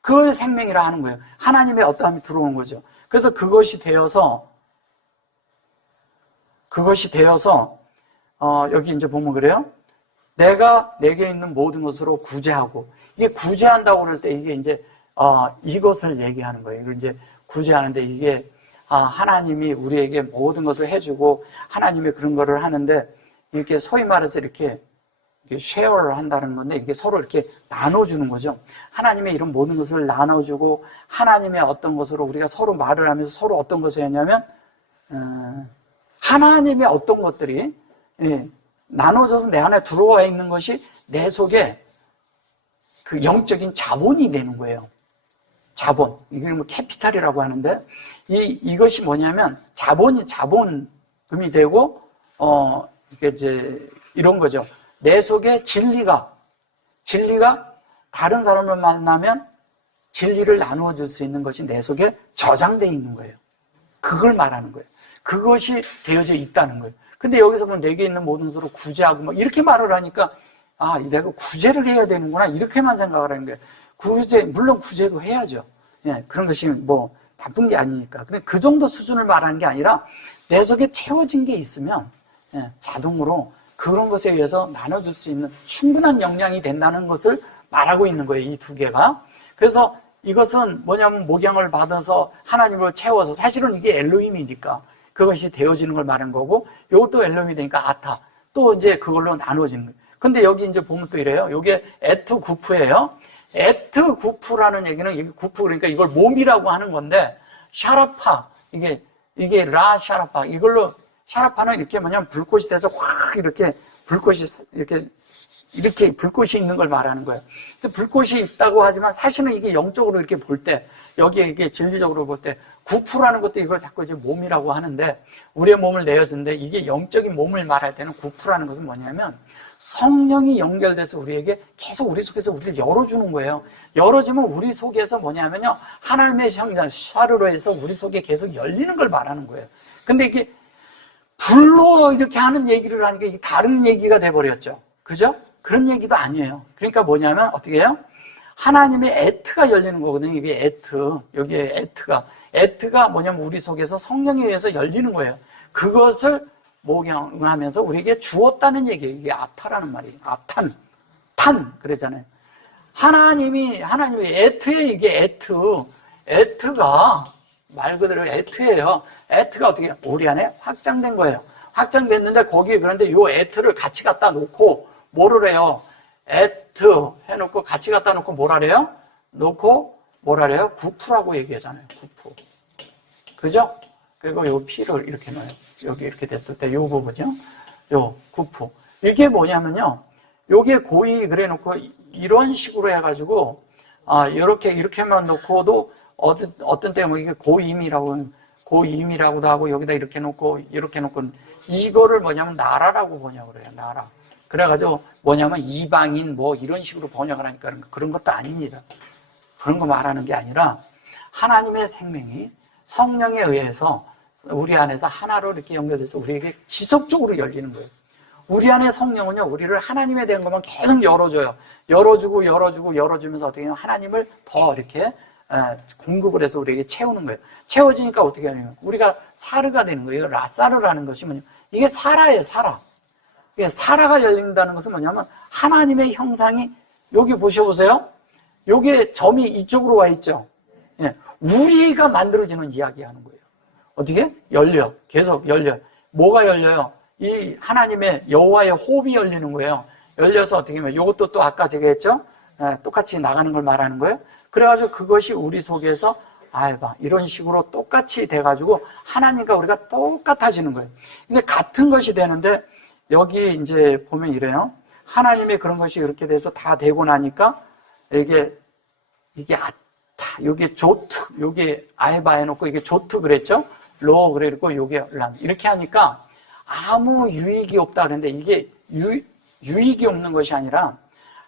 그걸 생명이라 하는 거예요. 하나님의 어떠함이 들어오는 거죠. 그래서 그것이 되어서 여기 이제 보면 그래요. 내가 내게 있는 모든 것으로 구제하고, 이게 구제한다고 그럴 때 이게 이제 이것을 얘기하는 거예요. 이걸 이제 구제하는데 이게 하나님이 우리에게 모든 것을 해주고 하나님이 그런 거를 하는데 이렇게 소위 말해서 이렇게 쉐어를 한다는 건데 이게 서로 이렇게 나눠주는 거죠. 하나님의 이런 모든 것을 나눠주고 하나님의 어떤 것으로 우리가 서로 말을 하면서 서로 어떤 것을 했냐면 하나님의 어떤 것들이 나눠져서 내 안에 들어와 있는 것이 내 속에 그 영적인 자본이 되는 거예요. 자본. 이걸 뭐 캐피탈이라고 하는데 이것이 뭐냐면 자본금이 되고 이게 이제 이런 거죠. 내 속에 진리가 다른 사람을 만나면 진리를 나누어 줄 수 있는 것이 내 속에 저장되어 있는 거예요. 그걸 말하는 거예요. 그것이 되어져 있다는 거예요. 근데 여기서 보면 내게 있는 모든 것으로 구제하고 뭐 이렇게 말을 하니까 내가 구제를 해야 되는구나 이렇게만 생각을 하는 거예요. 물론 구제도 해야죠. 예, 그런 것이 뭐 나쁜 게 아니니까. 근데 그 정도 수준을 말하는 게 아니라 내 속에 채워진 게 있으면 자동으로 그런 것에 의해서 나눠줄 수 있는 충분한 역량이 된다는 것을 말하고 있는 거예요. 이 두 개가. 그래서 이것은 뭐냐면 목양을 받아서 하나님으로 채워서 사실은 이게 엘로힘이니까 그것이 되어지는 걸 말하는 거고, 요것도 엘롬이 되니까 아타. 또 이제 그걸로 나누어지는 거예요. 근데 여기 이제 보면 또 이래요. 요게 에트 구프예요. 에트 구프라는 얘기는, 이게 구프 그러니까 이걸 몸이라고 하는 건데, 샤라파, 이게 라 샤라파. 이걸로, 샤라파는 이렇게 뭐냐면 불꽃이 돼서 확 이렇게 불꽃이 이렇게 불꽃이 있는 걸 말하는 거예요. 근데 불꽃이 있다고 하지만 사실은 이게 영적으로 이렇게 볼 때, 여기에 이게 진리적으로 볼 때, 구프라는 것도 이걸 자꾸 이제 몸이라고 하는데, 우리의 몸을 내어주는데, 이게 영적인 몸을 말할 때는 구프라는 것은 뭐냐면, 성령이 연결돼서 우리에게 계속 우리 속에서 우리를 열어주는 거예요. 열어주면 우리 속에서 뭐냐면요, 하나님의 형상, 샤르로 해서 우리 속에 계속 열리는 걸 말하는 거예요. 근데 이게 불로 이렇게 하는 얘기를 하니까 이게 다른 얘기가 돼버렸죠. 그죠? 그런 얘기도 아니에요. 그러니까 뭐냐면 어떻게 해요? 하나님의 에트가 열리는 거거든요. 이게 에트. 여기에 에트가 뭐냐면 우리 속에서 성령에 의해서 열리는 거예요. 그것을 목용하면서 우리에게 주었다는 얘기예요. 이게 아타라는 말이에요. 탄 그러잖아요. 하나님의 에트에 이게 에트가 말 그대로 에트예요. 에트가 어떻게 우리 안에 확장된 거예요. 확장됐는데 거기에 그런데 요 에트를 같이 갖다 놓고 뭐를 해요? 에트 해놓고 같이 갖다 놓고 뭐라 그래요? 구프라고 얘기하잖아요. 구프. 그죠? 그리고 요 피를 이렇게 넣어요. 여기 이렇게 됐을 때 요 부분이요. 요 구프. 이게 뭐냐면요. 요게 고이 그래 놓고 이런 식으로 해가지고 이렇게만 놓고도 어떤 때 뭐 이게 고임이라고도 하고 여기다 이렇게 놓고 이거를 뭐냐면 나라라고 번역을 해요. 나라. 그래가지고 뭐냐면 이방인 뭐 이런 식으로 번역을 하니까 그런 것도 아닙니다. 그런 거 말하는 게 아니라 하나님의 생명이 성령에 의해서 우리 안에서 하나로 이렇게 연결돼서 우리에게 지속적으로 열리는 거예요. 우리 안에 성령은요, 우리를 하나님에 대한 것만 계속 열어줘요. 열어주면서 어떻게 하면 하나님을 더 이렇게 공급을 해서 우리에게 채우는 거예요. 채워지니까 어떻게 하냐면 우리가 사르가 되는 거예요. 라사르라는 것이 뭐냐면 이게 사라예요, 사라. 이게 사라가 열린다는 것은 뭐냐면 하나님의 형상이 여기 보셔보세요. 여기에 점이 이쪽으로 와 있죠. 예, 우리가 만들어지는 이야기 하는 거예요. 어떻게? 열려. 계속 열려. 뭐가 열려요? 이 하나님의 여호와의 호흡이 열리는 거예요. 열려서 어떻게 하면 이것도 또 아까 제가 했죠? 똑같이 나가는 걸 말하는 거예요. 그래가지고 그것이 우리 속에서 이런 식으로 똑같이 돼가지고 하나님과 우리가 똑같아지는 거예요. 근데 같은 것이 되는데 여기 이제 보면 이래요. 하나님의 그런 것이 이렇게 돼서 다 되고 나니까 이게 아타, 요게 조트, 요게 아헤바 해놓고 이게 조트 그랬죠? 로 그랬고 요게 람 이렇게 하니까 아무 유익이 없다 그랬는데 이게 유익이 없는 것이 아니라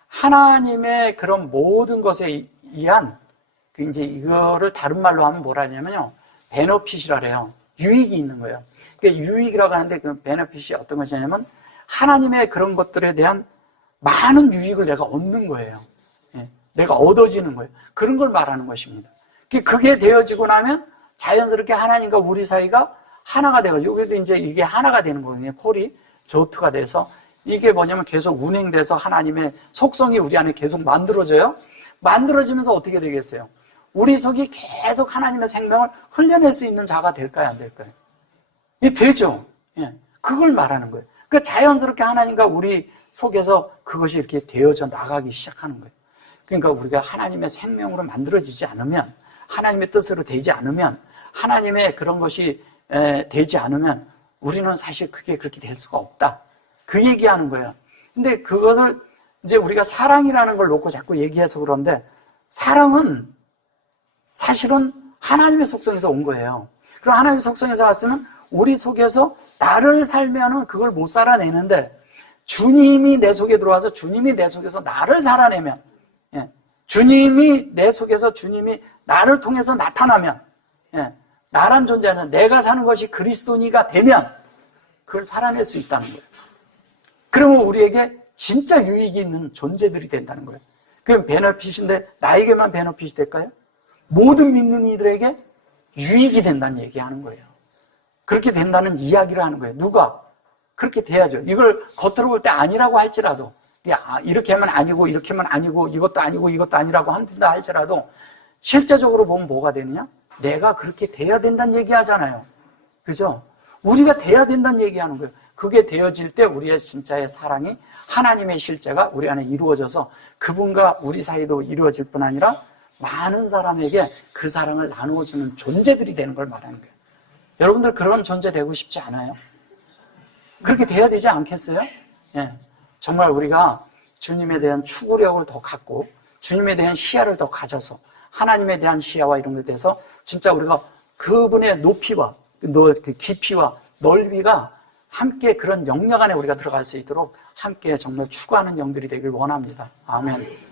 하나님의 그런 모든 것에 의한 이제 이거를 다른 말로 하면 뭐라 하냐면요. 베너핏이라 그래요. 유익이 있는 거예요. 그러니까 유익이라고 하는데 그 베너핏이 어떤 것이냐면 하나님의 그런 것들에 대한 많은 유익을 내가 얻는 거예요. 예, 내가 얻어지는 거예요. 그런 걸 말하는 것입니다. 그게 되어지고 나면 자연스럽게 하나님과 우리 사이가 하나가 돼가지고 여기도 이제 이게 하나가 되는 거거든요. 콜이 조트가 돼서 이게 뭐냐면 계속 운행돼서 하나님의 속성이 우리 안에 계속 만들어져요. 만들어지면서 어떻게 되겠어요? 우리 속이 계속 하나님의 생명을 흘려낼 수 있는 자가 될까요? 안 될까요? 이 되죠. 예, 그걸 말하는 거예요. 그러니까 자연스럽게 하나님과 우리 속에서 그것이 이렇게 되어져 나가기 시작하는 거예요. 그러니까 우리가 하나님의 생명으로 만들어지지 않으면, 하나님의 뜻으로 되지 않으면, 하나님의 그런 것이 되지 않으면 우리는 사실 그게 그렇게 될 수가 없다. 그 얘기하는 거예요. 근데 그것을 이제 우리가 사랑이라는 걸 놓고 자꾸 얘기해서 그런데 사랑은 사실은 하나님의 속성에서 온 거예요. 그럼 하나님의 속성에서 왔으면 우리 속에서 나를 살면은 그걸 못 살아내는데 주님이 내 속에 들어와서 주님이 내 속에서 나를 살아내면, 주님이 내 속에서 주님이 나를 통해서 나타나면, 나란 존재는 내가 사는 것이 그리스도니가 되면 그걸 살아낼 수 있다는 거예요. 그러면 우리에게 진짜 유익이 있는 존재들이 된다는 거예요. 그럼 베너핏인데 나에게만 베너핏이 될까요? 모든 믿는 이들에게 유익이 된다는 얘기하는 거예요. 그렇게 된다는 이야기를 하는 거예요. 누가? 그렇게 돼야죠. 이걸 겉으로 볼 때 아니라고 할지라도, 이렇게 하면 아니고 이렇게 하면 아니고 이것도 아니고 이것도 아니라고 한다 할지라도 실제적으로 보면 뭐가 되느냐? 내가 그렇게 돼야 된다는 얘기 하잖아요. 그죠? 우리가 돼야 된다는 얘기하는 거예요. 그게 되어질 때 우리의 진짜의 사랑이 하나님의 실제가 우리 안에 이루어져서 그분과 우리 사이도 이루어질 뿐 아니라 많은 사람에게 그 사랑을 나누어주는 존재들이 되는 걸 말하는 거예요. 여러분들 그런 존재 되고 싶지 않아요? 그렇게 돼야 되지 않겠어요? 예. 정말 우리가 주님에 대한 추구력을 더 갖고 주님에 대한 시야를 더 가져서 하나님에 대한 시야와 이런 것에 대해서 진짜 우리가 그분의 높이와 그 깊이와 넓이가 함께 그런 영역 안에 우리가 들어갈 수 있도록 함께 정말 추구하는 영들이 되길 원합니다. 아멘.